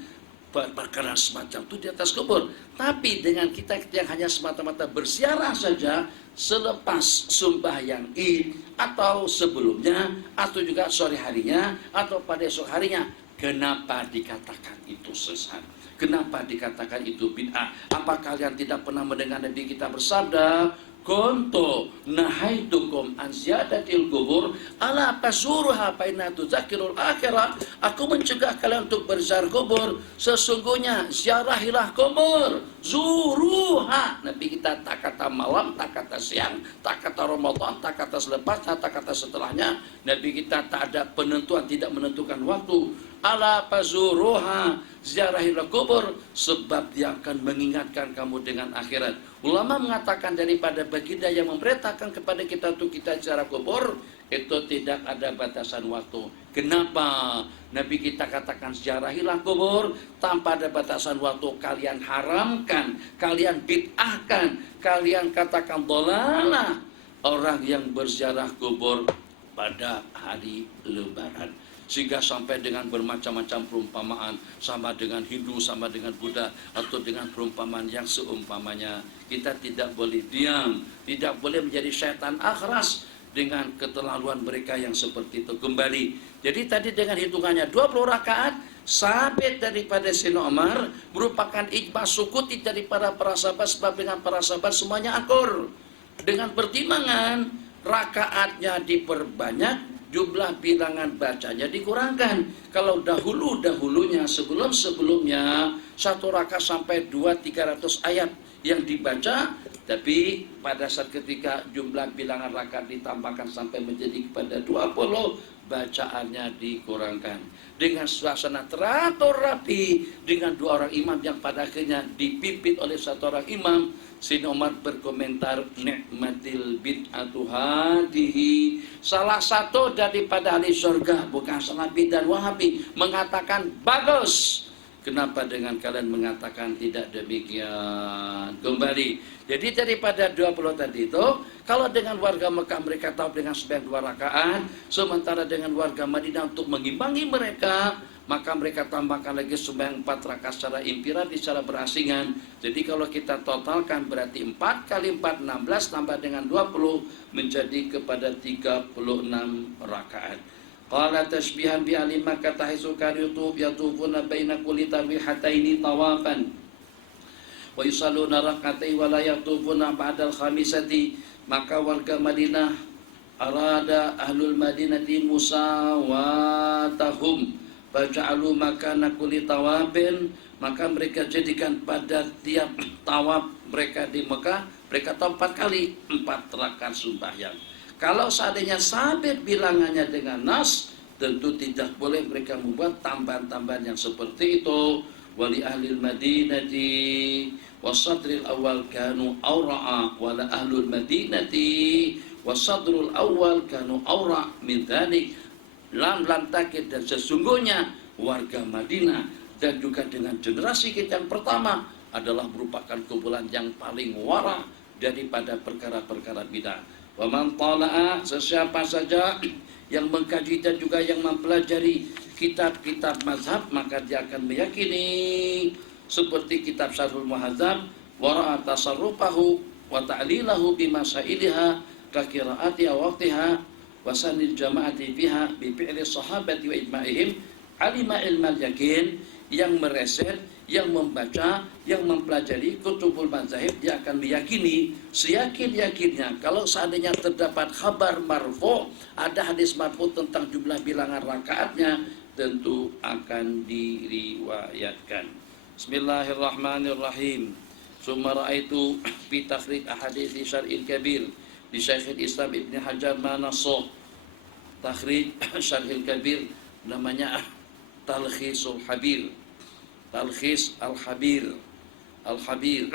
Perkara semacam itu di atas kubur. Tapi dengan kita yang hanya semata-mata berziarah saja selepas sembahyang Id atau sebelumnya atau juga sore harinya atau pada esok harinya, kenapa dikatakan itu sesat? Kenapa dikatakan itu bid'ah? Apa kalian tidak pernah mendengar Nabi kita bersabda, "Kuntu nahaitukum an ziyadatil kubur ala fasuruha baina tudzakirul akhirah." Aku mencegah kalian untuk berziarah kubur. Sesungguhnya ziarahilah kubur. Zuruha. Nabi kita tak kata malam, tak kata siang, tak kata Ramadan, tak kata selepasnya, tak kata setelahnya. Nabi kita tak ada penentuan, tidak menentukan waktu. Ala fazuruha, ziarahilah kubur, sebab dia akan mengingatkan kamu dengan akhirat. Ulama mengatakan daripada baginda yang memerintahkan kepada kita untuk kita ziarah kubur, itu tidak ada batasan waktu. Kenapa Nabi kita katakan ziarahilah kubur tanpa ada batasan waktu? Kalian haramkan, kalian bid'ahkan, kalian katakan dhalalah orang yang berziarah kubur pada hari Lebaran. Sehingga sampai dengan bermacam-macam perumpamaan, sama dengan Hindu, sama dengan Buddha, atau dengan perumpamaan yang seumpamanya. Kita tidak boleh diam, tidak boleh menjadi syaitan akhras dengan keterlaluan mereka yang seperti itu. Kembali, jadi tadi dengan hitungannya 20 rakaat, sabit daripada Sayyidina Umar, merupakan ijma sukuti daripada para sahabat, sebab dengan para sahabat semuanya akur. Dengan pertimbangan rakaatnya diperbanyak, jumlah bilangan bacanya dikurangkan. Kalau dahulunya sebelumnya satu rakaat sampai 200-300 ayat yang dibaca, tapi pada saat ketika jumlah bilangan rakaat ditambahkan sampai menjadi kepada 20, bacaannya dikurangkan. Dengan suasana teratur rapi, dengan 2 orang imam yang pada akhirnya dipimpin oleh 1 orang imam. Sayyidina Umar berkomentar, nikmatil bid'atu hadihi. Salah satu daripada ahli surga, bukan Salafi dan Wahabi, mengatakan bagus. Kenapa dengan kalian mengatakan tidak demikian? Kembali. Jadi daripada 20 tadi itu, kalau dengan warga Mekah mereka tahu dengan sembahyang 2 rakaat, sementara dengan warga Madinah untuk mengimbangi mereka, maka mereka tambahkan lagi sembahyang 4 rakaat secara infiradi, secara berasingan. Jadi kalau kita totalkan berarti 4 kali 4, 16, tambah dengan 20, menjadi kepada 36 rakaat. Qala tashbihan bi ahli Makkah tahisu karitu yatufuna baina kulli tarwihataini tawafan wa yusalluna rak'atai wa la yatufuna ba'dal khamisati. Maka warga Madinah arada ahlul Madinati musawatahum faja'alu makana kulli tawafin, maka mereka jadikan pada tiap tawaf mereka di Mekah Mereka tahu 4 kali, 4 rakaat sembahyang. Kalau seandainya sabit bilangannya dengan nas, tentu tidak boleh mereka membuat tambahan-tambahan yang seperti itu. Wali ahlil madinati wasadril awal kanu awra'a wala ahlul madinati wasadrul awal kanu awra' min dhalik. Lam takid, dan sesungguhnya warga Madinah dan juga dengan generasi kita yang pertama adalah merupakan kumpulan yang paling wara daripada perkara-perkara bidah. Wa man tala'a, sesiapa saja yang mengkaji dan juga yang mempelajari kitab-kitab mazhab, maka dia akan meyakini seperti kitab Syarhul Muhadzab, wa ra'a tasarrufahu wa ta'lilahu bimasailiha ka qiraati wa waqtiha wasanil jama'ati fiha bi fi'li sahabati wa ijma'ihim, alima ilmal yakin, yang mereset, yang membaca, yang mempelajari kutubul mazahib, dia akan meyakini seyakin-yakinnya kalau seandainya terdapat kabar marfu', ada hadis marfu' tentang jumlah bilangan rakaatnya, tentu akan diriwayatkan. Bismillahirrahmanirrahim. Summa ra'aitu fi takhrij ahadits syar'il kabir di Syekhul Islam Ibn Hajar Manasuh takhrij Syarhil Kabir, namanya Talkhisul Habir, Talkhis Al-Habir, Al-Habir,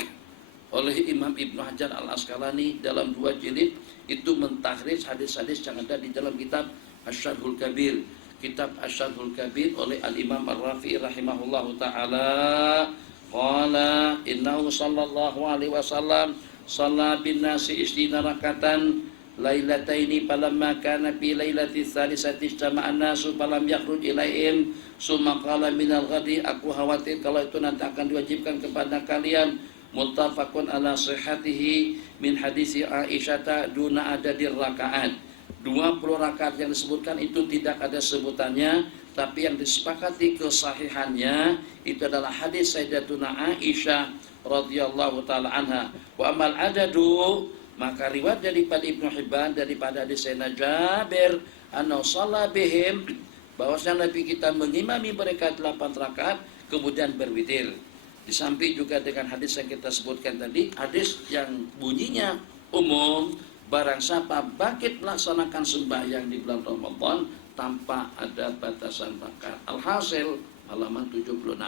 oleh Imam Ibn Hajar Al-Asqalani dalam 2 jilid. Itu mentakhrij hadis-hadis yang ada di dalam kitab Asy-Syarhul Kabir. Kitab Asy-Syarhul Kabir oleh Al-Imam Ar-Rafi'i rahimahullahu ta'ala, qala innahu sallallahu alaihi wasallam shalla bin nasi 20 rakatan lailataini falamma kana fi lailati tsalisati ijtama'an nasu falam yakhruj ilaihim summa qala minal ghadi, aku khawatir kalau itu nanti akan diwajibkan kepada kalian. Muttafaqun ala sihhatihi min hadisi Aisyah duna adadir rakaat. 20 rakaat yang disebutkan itu tidak ada sebutannya, tapi yang disepakati kesahihannya itu adalah hadis Sayyidatuna Aisyah radhiyallahu taala anha. Wa amal adadu, maka riwayat daripada Ibnu Hibban daripada hadis Sayyidina Jabir anna shalla bihim, bahwasanya Nabi kita mengimami mereka 8 rakaat kemudian berwitir. Di samping juga dengan hadis yang kita sebutkan tadi, hadis yang bunyinya umum, barang siapa bangkit melaksanakan sembahyang di bulan Ramadan tanpa ada batasan rakaat. Alhasil halaman 76.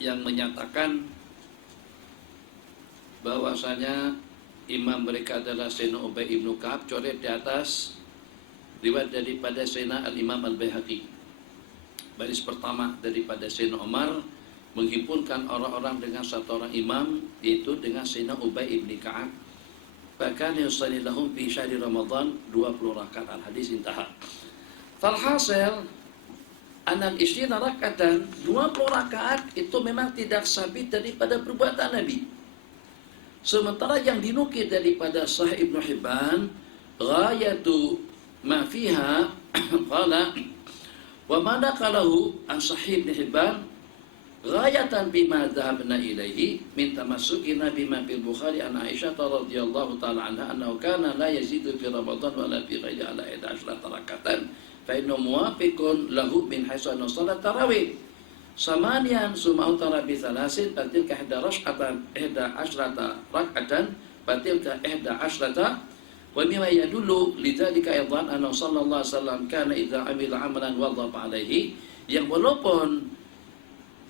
Yang menyatakan bahwasanya imam mereka adalah Sayyidina Ubay ibnu Ka'ab, coret di atas riwayat daripada Sayyidina Al-Imam Al-Baihaqi. Baris pertama daripada Sayyidina Umar menghimpunkan orang-orang dengan satu orang imam, yaitu dengan Sayyidina Ubay ibnu Ka'ab. Bahkan yusalli lahum fi syahri Ramadan 20 rakaat. Al-hadis intaha. Falhasil anal isyrina rakatan, 20 rakaat itu memang tidak sabit daripada perbuatan Nabi. Sementara yang dinukil daripada Sahih Ibnu Hibban, ghayatu ma fiha qala wa mana qalahu an Sahih Ibnu Hibban ghayatan bima dhahabna ilaihi min tamassukina bima fil Bukhari an Aisyah radhiyallahu taala anha annahu kana la yazidu fi Ramadan wa la fi ghairi ala 11 rakatan fa inna muwafiqun lahu min haitsu anna salat tarawih samanian sumautara bisalasin batil ka ihda asyrata rak'atan batil ka ihda asyrata wa mimma yadullu lidzalika aidan anna sallallahu alaihi wasallam kana idza amila amalan wadhafa alaihi, yang walaupun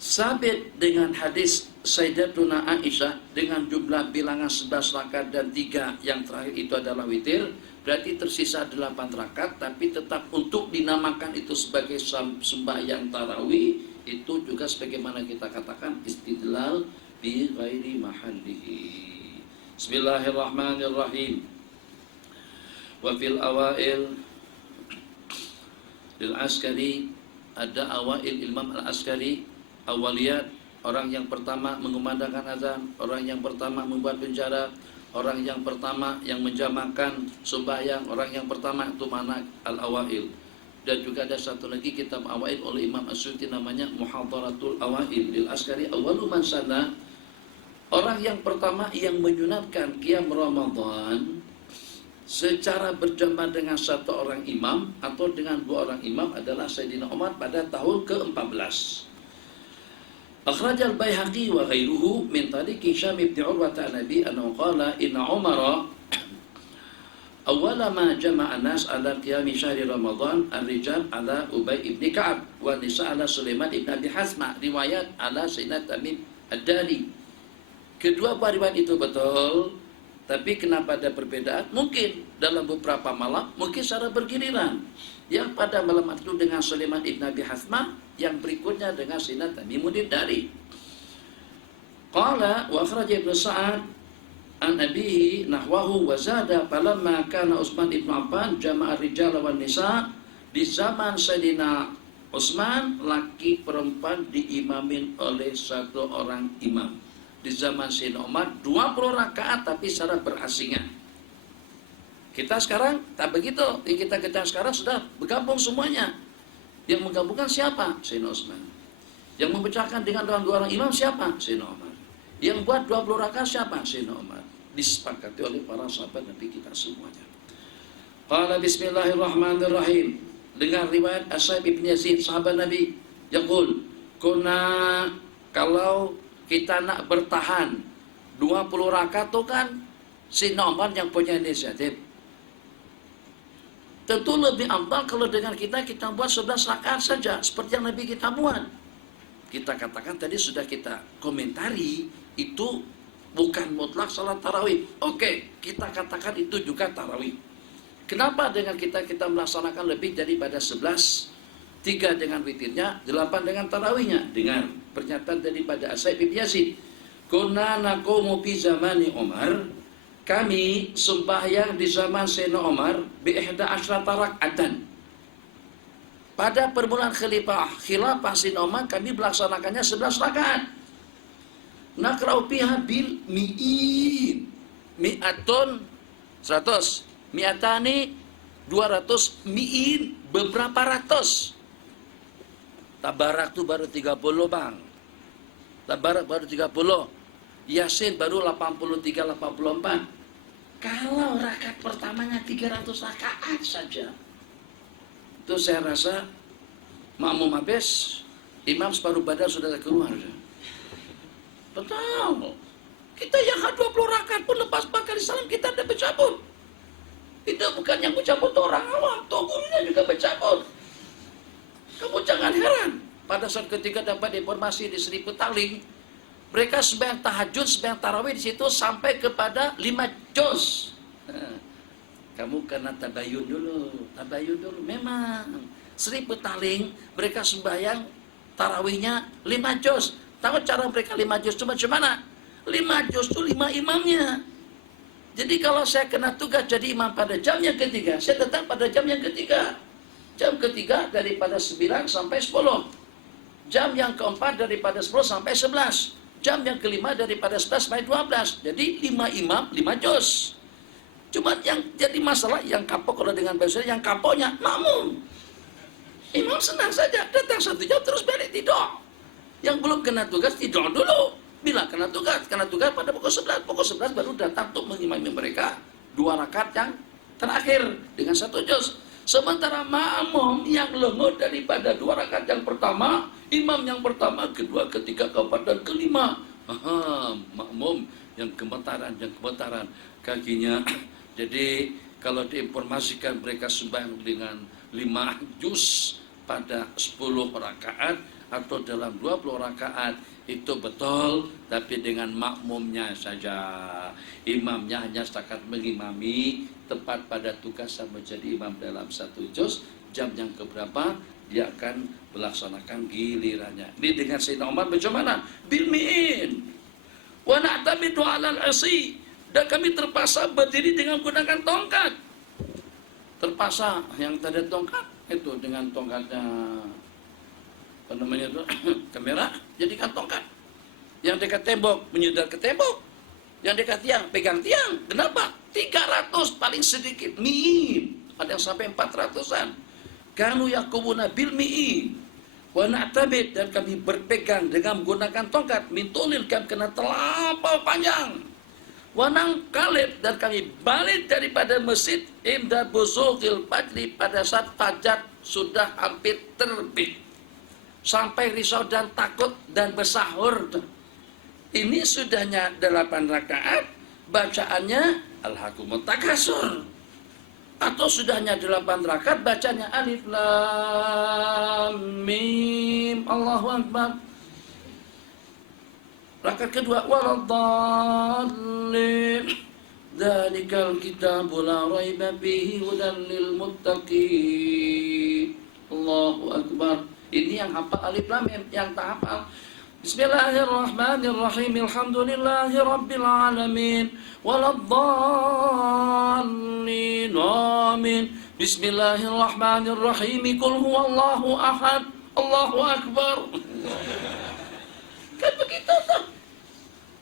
sabit dengan hadis Sayyidatuna Aisyah dengan jumlah bilangan 11 rakaat dan 3 yang terakhir itu adalah witir, berarti tersisa 8 rakaat, tapi tetap untuk dinamakan itu sebagai sembahyang tarawih, itu juga sebagaimana kita katakan istidlal bi ghairi mahallihi. Bismillahirrahmanirrahim. Wa fil awail lil Askari, ada awail Imam Al-Askari, awaliyat, orang yang pertama mengumandangkan azan, orang yang pertama membuat penjara, orang yang pertama yang menjamakan sembahyang, orang yang pertama itu mana al-awail. Dan juga ada satu lagi kitab awail oleh Imam As-Suyuti namanya Muhadharatul Awail lil Askari awwalu man sana, orang yang pertama yang menyunatkan qiyam Ramadan secara berjamaah dengan satu orang imam atau dengan dua orang imam adalah Sayyidina Umar pada tahun ke-14. Akhraj al-Baihaqi wa ghairuhu min tariqi Hisham bin Urwah an-Nabi annahu qala inna Umar awwala ma jama'a an-nas ala qiyam syahri Ramadan ar-rijal ala Ubay ibn Ka'ab wa nisa ala Sulaiman ibn Abi Hasma, riwayat ala Sayyidina Tamim ad-Dari. Kedua buah riwayat itu betul, tapi kenapa ada perbedaan? Mungkin dalam beberapa malam, mungkin secara bergiliran. Yang pada malam itu dengan Sulaiman ibn Abi Hasma, yang berikutnya dengan Sayyidina Tamim ad-Dari. Qala wa akhraja Ibnu Sa'ad an abihi nahwahu wa zada falamma kana Utsman ibn Affan jama'a rijal wan nisa, di zaman Sayyidina Utsman laki perempuan diimamin oleh satu orang imam. Di zaman Sayyidina Umar 20 rakaat tapi secara berasingan. Kita sekarang tak begitu. Yang kita sekarang sudah bergabung semuanya. Yang menggabungkan siapa? Sayyidina Utsman. Yang memecahkan dengan dua orang imam siapa? Sayyidina Umar. Yang buat 20 rakaat siapa? Sayyidina Umar. Disepakati oleh para sahabat Nabi kita semuanya. Qala bismillahirrahmanirrahim. Dengan riwayat As-Sa'ib bin Yazid sahabat Nabi, yaqul kuna, kalau kita nak bertahan 20 rakaat itu kan Sayyidina Umar yang punya inisiatif. Tentu lebih ampal kalau dengan kita buat 11 rakaat saja seperti yang Nabi kita buat. Kita katakan tadi sudah kita komentari, itu bukan mutlak salat tarawih. Oke, kita katakan itu juga tarawih. Kenapa dengan kita melaksanakan lebih daripada 11? 3 dengan witirnya, 8 dengan tarawihnya. Dengar pernyataan daripada As-Sa'ib bin Yazid. Kunna naqumu fi zamani Umar, kami sembahyang di zaman Sayyidina Umar bi 11 raka'atan. Pada permulaan khilafah Sayyidina Umar kami melaksanakannya 11 rakaat. Nakra'u fiha bil mi'in, mi'atun 100, mi'atani 200, mi'in beberapa ratus. Tabarak tuh baru 30 bang. Tabarak baru 30. Yasin baru 83-84. Kalau rakaat pertamanya 300 rakaat saja, itu saya rasa makmum habis, imam separuh badan sudah keluar. Betul. Kita yang 20 rakaat pun lepas kali salam kita ada bercabut. Itu bukan yang bercabut orang awam, toh gurunya juga bercabut. Kamu jangan heran. Pada saat ketika dapat informasi di Sri Petaling, mereka sembahyang tahajud, sembahyang tarawih di situ sampai kepada 5 juz. Kamu kena tabayun dulu. Memang Sri Petaling mereka sembahyang tarawihnya 5 juz. Tahu cara mereka 5 juz cuma mana? 5 juz itu 5 imamnya. Jadi kalau saya kena tugas jadi imam pada jam yang ketiga, saya tetap pada jam yang ketiga. Jam ketiga daripada 9 sampai 10. Jam yang keempat daripada 10 sampai 11. Jam yang kelima daripada 11 sampai 12. Jadi 5 imam, 5 juz. Cuma yang jadi masalah, yang kapok kalau dengan bahasa yang kapoknya makmum. Imam senang saja, datang 1 jam terus balik tidur. Yang belum kena tugas tidur dulu. Bila kena tugas pada pukul 11. Pukul 11 baru datang untuk mengimami mereka 2 rakaat yang terakhir dengan 1 juz. Sementara makmum yang lengah daripada 2 rakaat yang pertama, imam yang pertama, kedua, ketiga, keempat, dan kelima. Makmum yang gemetaran kakinya. Jadi kalau diinformasikan mereka sembahyang dengan 5 juz pada 10 rakaat atau dalam 20 rakaat, itu betul, tapi dengan makmumnya saja. Imamnya hanya setakat mengimami, tepat pada tugas menjadi imam dalam 1 juz. Jam yang keberapa dia akan melaksanakan gilirannya. Ini dengan Sayyidina Umar bagaimana? Bil mi'in wa na'tamidu 'alal 'asi, dan kami terpaksa berdiri dengan menggunakan tongkat. Terpaksa yang tadi tongkat itu dengan tongkatnya apa namanya itu kamera, jadikan tongkat. Yang dekat tembok menyedar ke tembok, yang dekat tiang pegang tiang. Kenapa? 300 paling sedikit mi'in, ada yang sampai 400-an. Kanu yakubuna bil mi'in wa na'tabid, dan kami berpegang dengan menggunakan tongkat. Mintulil, kami kena terlampau panjang. Wanangkalib, dan kami balik daripada masjid inda buzughil fajri, pada saat fajar sudah hampir terbit. Sampai risau dan takut dan bersahur. Ini sudahnya 8 rakaat, bacaannya Alhaakumut Takasur. Atau sudahnya 8 rakaat, bacanya Alif Lam Mim Allahu Akbar. Rakaat kedua waladdallin dzalikal kitabu la raiba fihi hudan lil muttaqin. Allahu Akbar. Ini yang hafal Alif Lam Mim, yang tak hafal Bismillahirrahmanirrahim. Alhamdulillahi rabbil alamin waladdallin. Amin. Bismillahirrahmanirrahim. Qul huwallahu ahad. Allahu Akbar. Kan begitu tuh.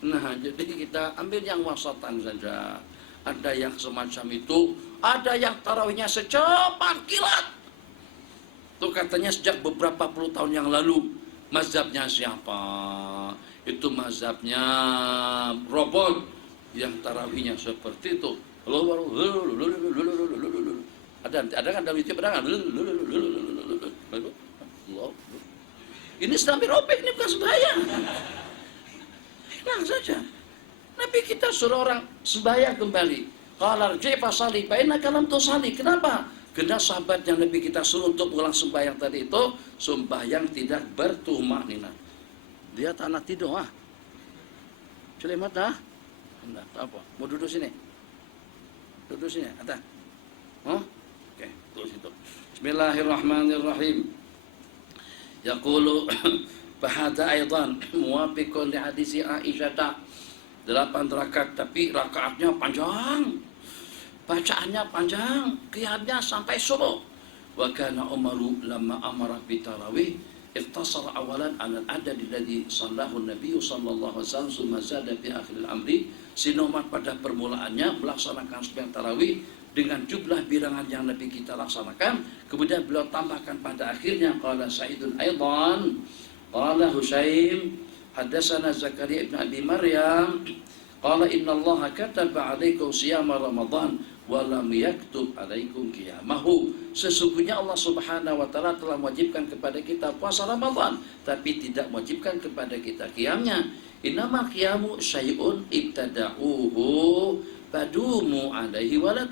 Nah, jadi kita ambil yang wasatan saja. Ada yang semacam itu, ada yang tarawihnya secepat kilat. Itu katanya sejak beberapa puluh tahun yang lalu. Mazhabnya siapa? Itu mazhabnya robot yang tarawihnya seperti itu. Ada kan dalam itu ada kan? Ini sedang dirobek, ini bukan sembahyang. Hilang saja. Nabi kita suruh orang sembahyang kembali. Qala rji' fasali fa innaka lam tusalli. Kenapa? Karena sahabat yang Nabi kita suruh untuk ulang sembahyang tadi itu, sembahyang tidak bertumakninah. Dia tanah tidur Celimat Enggak, apa? Mau duduk sini? Duduk sini, atas. Oke, duduk situ. Bismillahirrahmanirrahim. Yaqulu bahada aidan muwafiqun li hadisi Aisyah. 8 rakaat, tapi rakaatnya panjang, bacaannya panjang, qiyamnya sampai subuh. Wa kana Umaru lamma amara bi tarawih iktasara awalan ala al-adad alladhi sallahu an-nabiy sallallahu alaihi wasallam summa zada fi akhir al-amri. Umar pada permulaannya melaksanakan sembahyang tarawih dengan jumlah bilangan yang Nabi kita laksanakan, kemudian beliau tambahkan pada akhirnya qala Sa'idun aidan qala Husaim hadatsana Zakaria ibn Abi Maryam qala innallaha kataba 'alaikum siyama Ramadan wa lam yaktub 'alaikum qiyamahu. Sesungguhnya Allah Subhanahu wa taala telah mewajibkan kepada kita puasa Ramadan, tapi tidak mewajibkan kepada kita qiyamnya. Innama qiyamu syai'un ibtada'uhu fadumu 'alaihi wa la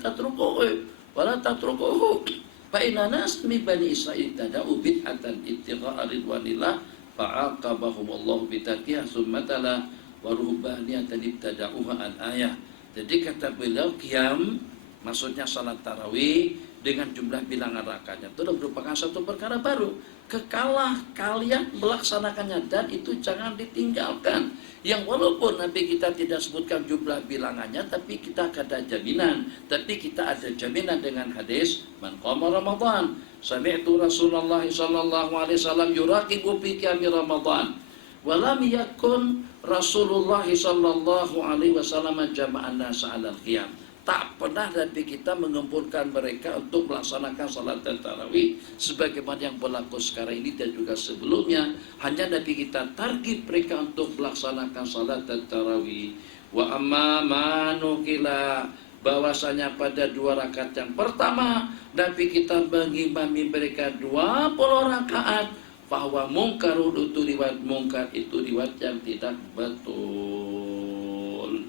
tatrukuhu fa inna nas min bani Israil tada'u bid'atan ittigha'a ridwanillah fa'aqabahumullahu bitarkiha tsumma tala wa ruhbaniyatan ibtada'uha al-ayah. Jadi kata beliau qiyam maksudnya salat tarawih dengan jumlah bilangan rakaatnya itu merupakan satu perkara baru. Kekalah kalian melaksanakannya dan itu jangan ditinggalkan. Yang walaupun Nabi kita tidak sebutkan jumlah bilangannya, tapi kita ada jaminan. Tapi kita ada jaminan dengan hadis man qama Ramadan sami'tu Rasulullah sallallahu alaihi wasallam yuraqibu fi qiyami Ramadan wa lam yakun Rasulullah sallallahu alaihi wasallam jama'an nas 'alal qiyam. Tak pernah Nabi kita mengumpulkan mereka untuk melaksanakan salat tarawih sebagaimana yang berlaku sekarang ini dan juga sebelumnya. Hanya Nabi kita target mereka untuk melaksanakan salat tarawih. Wa amma manukila, bahwasanya pada 2 rakaat yang pertama Nabi kita mengimami mereka 20 rakaat. Bahwa mungkarun itu riwayat mungkar, itu riwayat yang tidak betul.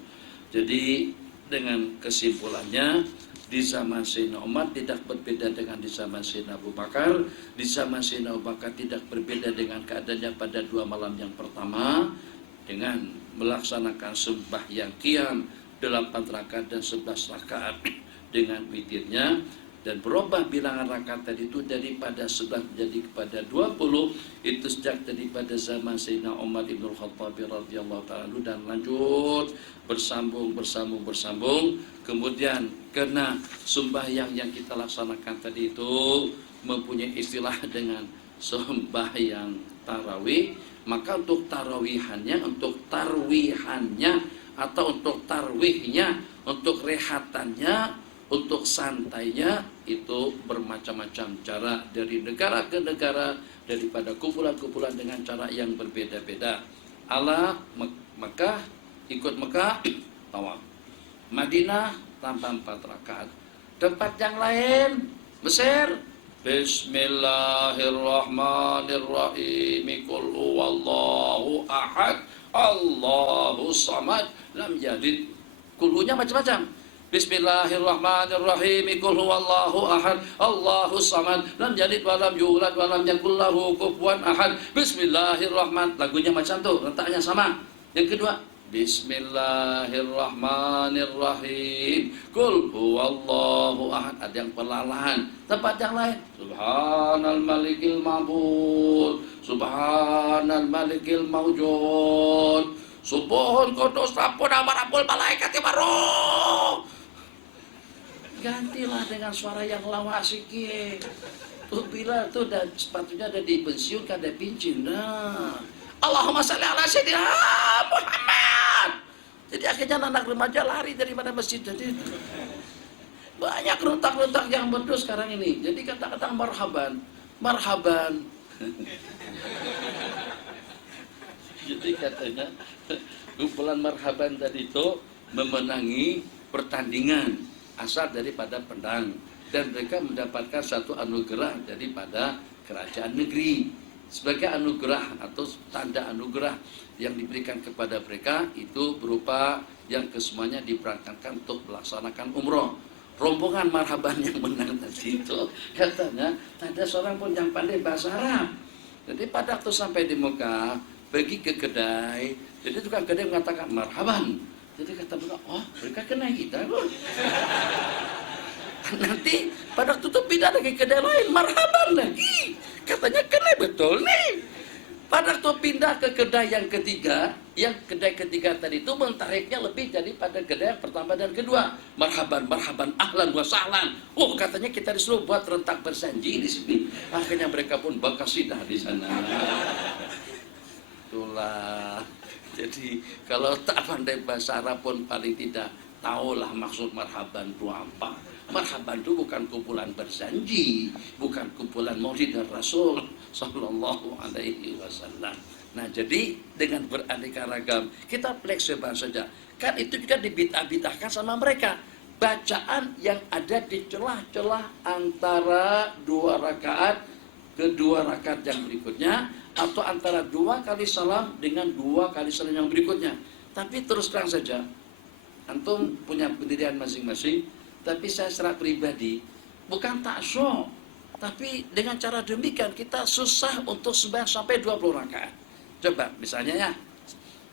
Jadi dengan kesimpulannya, di zaman Sayyidina Umar tidak berbeda dengan di zaman Sayyidina Abu Bakar. Di zaman Sayyidina Abu Bakar tidak berbeda dengan keadaannya pada 2 malam yang pertama, dengan melaksanakan sembahyang qiyam 8 rakaat dan 11 rakaat dengan witirnya, dan berubah bilangan rakaat tadi itu daripada 11 menjadi kepada 20. Itu sejak daripada zaman Sayyidina Umar ibn Khattab radhiyallahu ta'ala dan lanjut bersambung. Kemudian karena sembahyang yang kita laksanakan tadi itu mempunyai istilah dengan sembahyang tarawih, maka untuk tarwihannya atau untuk tarwihnya, untuk rehatannya, untuk santainya itu bermacam-macam cara dari negara ke negara, daripada kumpulan-kumpulan dengan cara yang berbeda-beda. Ala Mekah, ikut Mekah tawaf. Madinah tanpa 4 rakaat. Tempat yang lain, Mesir, Bismillahirrahmanirrahim. Qul huwallahu ahad, Allahu samad, lam yalid. Kulhunya macam-macam. Bismillahirrahmanirrahim. Qul huwallahu ahad, Allahu samad, lam yalid wa lam yulad wa lam yakul lahu kufuwan ahad. Bismillahirrahman. Lagunya macam tuh, letaknya sama. Yang kedua, Bismillahirrahmanirrahim. Qul huwallahu ahad. Ada yang perlahan. Tempat yang lain, Subhanal malikil ma'bud, Subhanal malikil mawjud, Subuhun kudus rabbun amarabul malaikat baru. Gantilah dengan suara yang lawa sikit. Tuh bila tuh dan sepatunya ada di pensiun kan ada pincin. Nah, Allahumma shalli ala sayyidina Muhammad. Jadi akhirnya anak remaja lari daripada masjid. Jadi banyak rentak-rentak yang berdua sekarang ini. Jadi kata-kata marhaban, marhaban. Jadi katanya kumpulan marhaban tadi itu memenangi pertandingan asal daripada pedang, dan mereka mendapatkan satu anugerah daripada kerajaan negeri. Sebagai anugerah atau tanda anugerah yang diberikan kepada mereka itu berupa yang kesemuanya diberangkatkan untuk melaksanakan umroh. Rombongan marhaban yang menang tadi itu katanya ada seorang pun yang pandai bahasa Arab. Jadi pada waktu sampai di Mekah, pergi ke kedai, jadi tukang kedai mengatakan marhaban. Jadi kata mereka, oh mereka kenal kita. Nanti pada waktu itu pindah lagi ke kedai lain, marhaban lagi. Katanya kenal betul nih. Pada waktu pindah ke kedai yang ketiga, yang kedai ketiga tadi itu mentariknya lebih daripada kedai yang pertama dan kedua. Marhaban, marhaban, ahlan wa sahlan. Oh katanya kita disuruh buat rentak bersanji di sini. Akhirnya mereka pun bakasidah di sana. Itulah. Jadi kalau tak pandai bahasa Arab pun paling tidak tahulah maksud marhaban itu apa. Marhaban itu bukan kumpulan berjanji, bukan kumpulan maulid Rasul Sallallahu Alaihi Wasallam. Nah jadi dengan beraneka ragam kita fleksibel saja. Kan itu juga dibitah-bitahkan sama mereka. Bacaan yang ada di celah-celah antara 2 rakaat ke 2 rakaat yang berikutnya, atau antara 2 kali salam dengan 2 kali salam yang berikutnya. Tapi terus terang saja, antum punya pendirian masing-masing. Tapi saya secara pribadi bukan taksyo, tapi dengan cara demikian kita susah untuk sembahyang sampai 20 rakaat. Coba misalnya ya,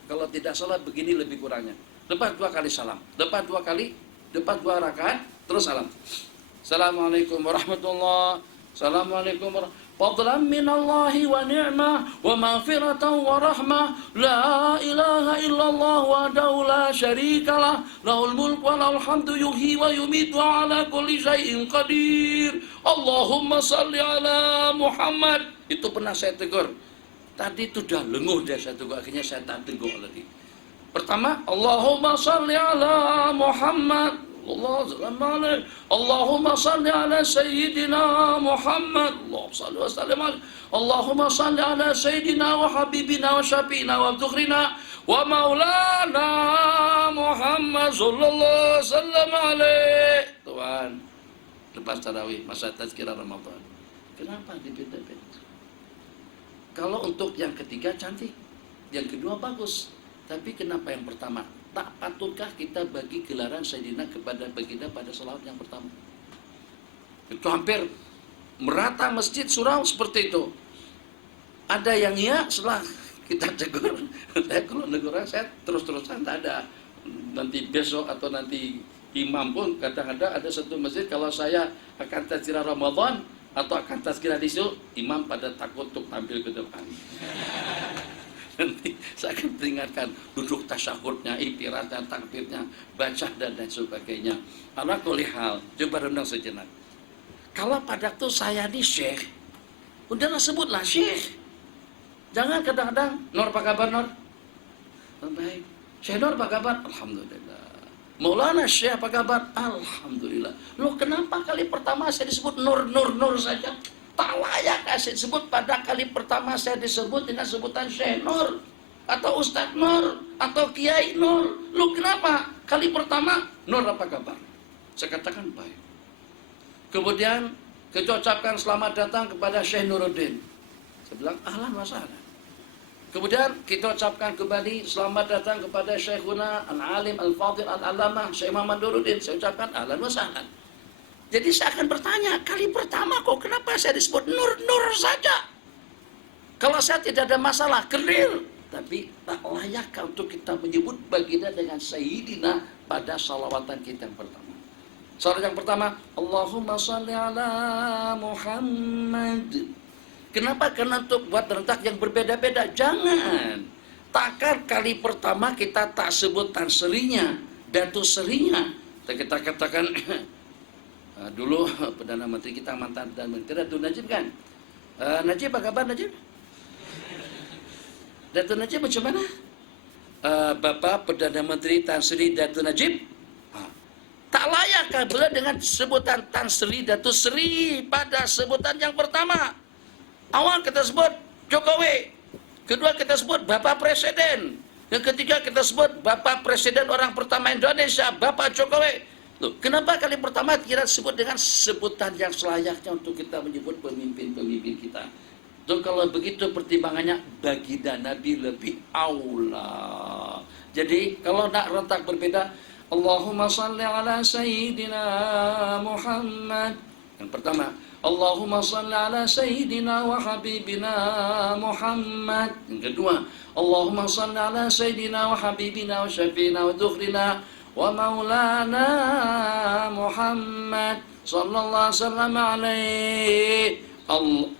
kalau tidak salah begini lebih kurangnya. Lepas 2 kali salam, lepas 2 rakaat, terus salam. Assalamualaikum warahmatullahi wabarakatuh. Assalamualaikum warahmatullahi wabarakatuh. Fadlan minallahi wa ni'mah wa maghfiratan wa rahmah. La ilaha illallah wahdahu la syarikalah, lahul mulku wa lahul hamdu yuhyi wa yumiitu wa ala kulli syai'in qadir. Allahumma shalli ala Muhammad. Itu pernah saya tegur. Tadi itu sudah lenguh dia saya tegur, akhirnya saya tak tegur lagi. Pertama, Allahumma shalli ala Muhammad. Allahumma salli ala Sayyidina Muhammad. Allahumma salli ala Sayyidina wa Habibina wa Syafi'ina wa Abdukhrina wa Maulana Muhammad sallallahu sallam alaih. Tuhan, lepas tarawih masa tazkirah Ramadan, kenapa dipindah-pindah? Kalau untuk yang ketiga cantik, yang kedua bagus, tapi kenapa yang pertama? Tak patutkah kita bagi gelaran Sayyidina kepada baginda pada salawat yang pertama? Itu hampir merata masjid surau seperti itu. Ada yang iya setelah kita tegur. Saya kalau neguran saya terus-terusan tak ada. Nanti besok atau nanti imam pun kadang-kadang ada satu masjid kalau saya akan tazkirah Ramadan atau akan tazkirah di situ, imam pada takut untuk tampil ke depan. Nanti saya akan peringatkan duduk tasyahudnya, iktiratnya, takbirnya, baca dan lain sebagainya. Ala kulli hal, coba renung sejenak. Kalau pada waktu saya di syekh, udahlah sebutlah syekh. Jangan kadang-kadang, Nur apa kabar Nur? Baik. Syekh Nur apa kabar? Alhamdulillah. Maulana Syekh apa kabar? Alhamdulillah. Loh kenapa kali pertama saya disebut Nur saja? Tak layak saya disebut pada kali pertama saya disebut dengan sebutan Syekh Nur. atau Ustadz Nur, atau Kiai Nur. Lu kenapa? Kali pertama, Nur apa kabar? Saya katakan baik. Kemudian kita ucapkan selamat datang kepada Syekh Nuruddin. Saya bilang ahlan wa sahlan. Kemudian kita ucapkan kembali selamat datang kepada Syekhuna Al-Alim Al-Fadil Al-Alamah Syekh Muhammad Nuruddin. Saya ucapkan ahlan wa sahlan. Jadi saya akan bertanya, kali pertama kok kenapa saya disebut Nur saja? Kalau saya tidak ada masalah, clear. Tapi tak layakkah untuk kita menyebut baginda dengan Sayyidina pada salawatan kita yang pertama. Salawat yang pertama, Allahumma sholli ala Muhammad. Kenapa? Karena untuk buat rentak yang berbeda-beda. Jangan. Takkan kali pertama kita tak sebut tan serinya, datu serinya. Kita katakan, dulu Perdana Menteri kita mantan Perdana Menteri Datuk Najib kan? Najib apa kabar Najib? Datuk Najib macam mana? Bapak Perdana Menteri Tan Sri Datuk Najib? Tak layak bila dengan sebutan Tan Sri Datuk Sri pada sebutan yang pertama. Awal kita sebut Jokowi, kedua kita sebut Bapak Presiden, yang ketiga kita sebut Bapak Presiden orang pertama Indonesia, Bapak Jokowi. Loh, kenapa kali pertama kita sebut dengan sebutan yang selayaknya untuk kita menyebut pemimpin-pemimpin kita? Tuh, kalau begitu pertimbangannya baginda Nabi lebih aula. Jadi kalau nak rentak berbeda, Allahumma salli ala Sayyidina Muhammad. Yang pertama, Allahumma salli ala Sayyidina wa Habibina Muhammad. Yang kedua, Allahumma salli ala Sayyidina wa Habibina wa Syafiina wa Dukhrina wa Maulana Muhammad sallallahu alaihi wasallam alaihi.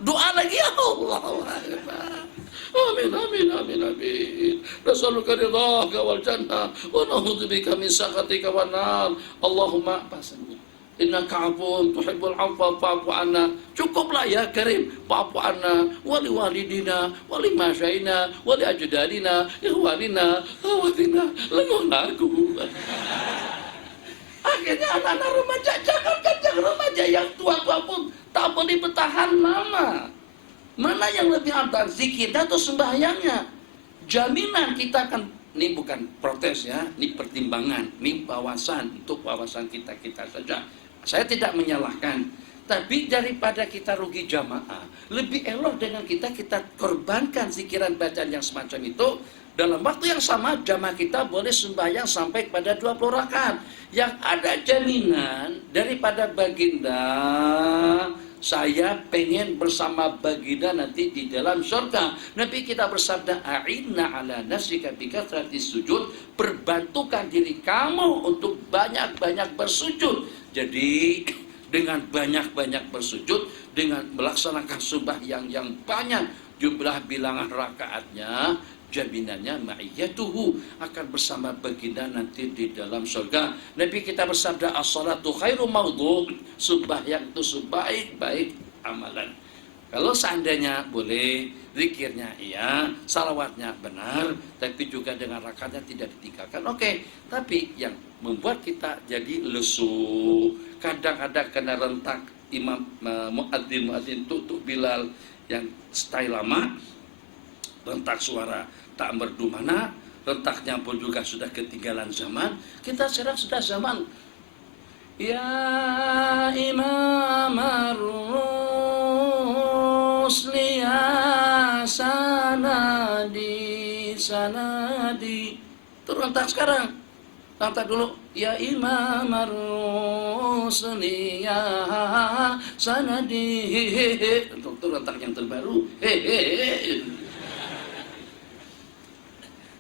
Doa lagi, Allah Akbar. Amin, amin, amin, amin. Nasaluka ridhaka wal jannah wa na'udzubika min sakhatika wan nar. Allahumma basamu innaka 'afuwun tuhibbul 'afwa fa'fu 'anna. Cukuplah ya Karim, fa'fu 'anna wa li walidina wa li masyaina wa li ajdadina ikhwanina awatina lengonaku. Akhirnya anak-anak remaja, jangan remaja yang tua-tua pun tak boleh bertahan lama. Mana yang lebih abad, zikirnya atau sembahyangnya? Jaminan kita akan, ini bukan protes ya, ini pertimbangan, ini wawasan, untuk wawasan kita saja. Saya tidak menyalahkan, tapi daripada kita rugi jamaah, lebih elok dengan kita korbankan zikiran bacaan yang semacam itu. Dalam waktu yang sama, jamaah kita boleh sembahyang sampai pada 20 rakaat. Yang ada jaminan daripada baginda, saya pengen bersama baginda nanti di dalam surga. Nabi kita bersabda, a'inna ala nafsika bikathratis sujud, perbantukan diri kamu untuk banyak-banyak bersujud. Jadi dengan banyak-banyak bersujud, dengan melaksanakan sembahyang yang banyak, jumlah bilangan rakaatnya, jaminannya ma'iyyatuhu, akan bersama baginda nanti di dalam surga. Nabi kita bersabda, as-salatu khairu maudhu', sembahyang itu sebaik-baik amalan. Kalau seandainya boleh, zikirnya iya, salawatnya benar, tapi juga dengan rakaatnya tidak ditinggalkan, oke. Tapi yang membuat kita jadi lesu, kadang-kadang kena rentak imam muadzin tutup Bilal yang style lama, rentak suara tak merdu mana, rentaknya pun juga sudah ketinggalan zaman. Kita sekarang sudah zaman ya imam ar-rusli ya sanadi itu rentak sekarang. Rentak dulu ya imam ar-rusli ya sanadi, untuk itu rentak yang terbaru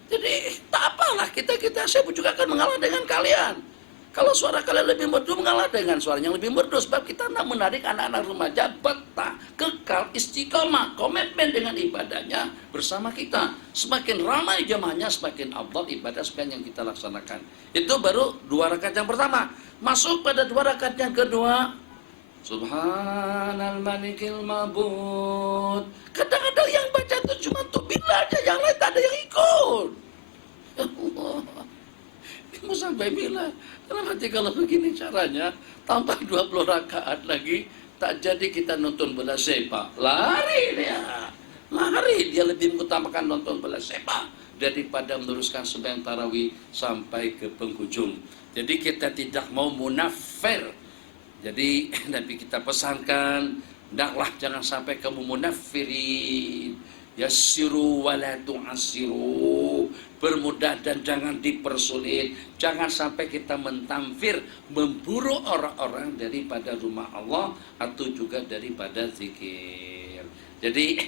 Jadi tak apalah, kita saya juga akan mengalah dengan kalian. Kalau suara kalian lebih merdu, mengalah dengan suara yang lebih merdu. Sebab kita nak menarik anak-anak remaja betah, kekal, istiqomah, komitmen dengan ibadahnya bersama kita. Semakin ramai jamaahnya, semakin afdal ibadah yang kita laksanakan. Itu baru 2 rakaat yang pertama. Masuk pada 2 rakaat yang kedua, Subhanal Malikil Mabud. Kadang-kadang yang baca itu cuma untuk bila aja, yang lain tak ada yang ikut. Ya Allah, mau sampai bila? Karena nanti kalau begini caranya, tambah 20 rakaat lagi, tak jadi kita nonton bola sepak. Lari dia lebih mengutamakan nonton bola sepak daripada meneruskan sembahyang tarawih sampai ke penghujung. Jadi kita tidak mau munafir. Jadi Nabi kita pesankan, hendaklah jangan sampai kamu munafirin. Yassiru wa la tu'assiru. Bermudah dan jangan dipersulit. Jangan sampai kita mentamfir, memburu orang-orang daripada rumah Allah atau juga daripada zikir. Jadi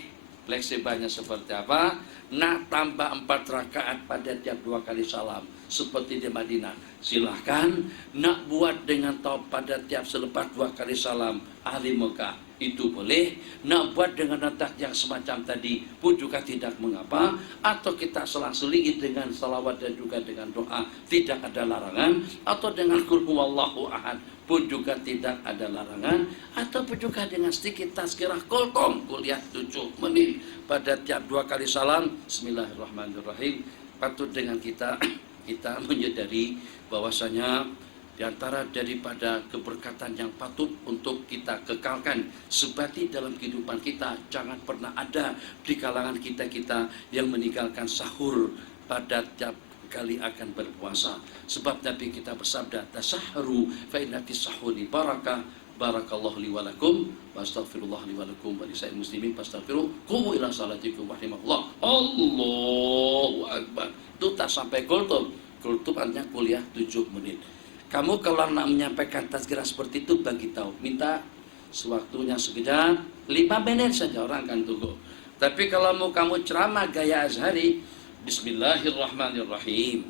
fleksibelnya seperti apa? Nak tambah 4 rakaat pada tiap 2 kali salam seperti di Madinah, silahkan. Nak buat dengan taub pada tiap selepas 2 kali salam ahli Mekah, itu boleh. Nak buat dengan letak yang semacam tadi pun juga tidak mengapa. Atau kita selang-selingi dengan salawat dan juga dengan doa, tidak ada larangan. Atau dengan qul huwallahu ahad pun juga tidak ada larangan. Ataupun juga dengan sedikit tazkirah kultum, kuliah 7 menit pada tiap 2 kali salam. Bismillahirrahmanirrahim. Patut dengan kita menyadari bahwasanya di antara daripada keberkatan yang patut untuk kita kekalkan sebati dalam kehidupan kita, jangan pernah ada di kalangan kita yang meninggalkan sahur pada tiap kali akan berpuasa. Sebab Nabi kita bersabda, tasahharu fa inna fis sahuri barakah. Barakallahu li wa lakum wa astaghfirullah li wa lakum wa lisa'il muslimin fastaghfiruh. Qumu ila salatikum rahimahullah. Allahu akbar. Itu tak sampai kultum. Kultum artinya kuliah 7 menit. Kamu kalau nak menyampaikan tazkirah seperti itu, bagi tahu, minta sewaktunya sekejap, 5 menit saja orang akan tunggu. Tapi kalau mau kamu ceramah gaya Azhari, Bismillahirrahmanirrahim,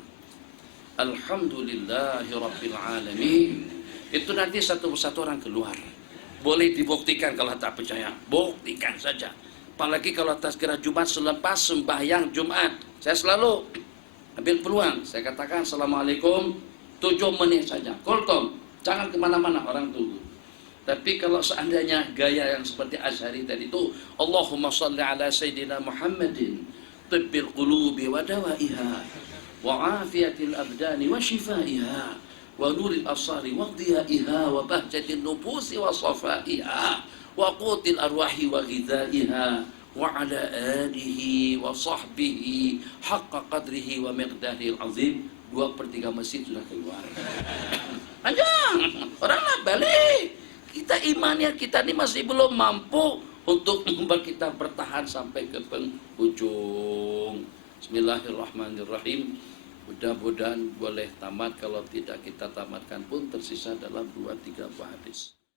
Alhamdulillahirabbil alamin, itu nanti satu persatu orang keluar. Boleh dibuktikan kalau tak percaya, buktikan saja. Apalagi kalau tazkirah Jumat selepas sembahyang Jumat, saya selalu ambil peluang, saya katakan Assalamualaikum, 7 menit saja, kultum, jangan kemana-mana, orang tunggu. Tapi kalau seandainya gaya yang seperti Azhari tadi itu, Allahumma salli ala Sayyidina Muhammadin tibbil qulubi wa dawaiha wa afiyatil abdani wa shifaiha wa nuril absari wa dhiyaiha wa bahjatin nufusi wa safaiha wa qutil arwahi wa ghidaiha wa ala alihi wa sahbihi haqqa qadrihi wa miqdaril azim. 2/3 masjid sudah keluar. Panjang, oranglah balik. Kita imannya kita ini masih belum mampu untuk membuat kita bertahan sampai ke penghujung. Bismillahirrahmanirrahim. Mudah-mudahan boleh tamat. Kalau tidak kita tamatkan pun tersisa dalam 2-3 buah hadis.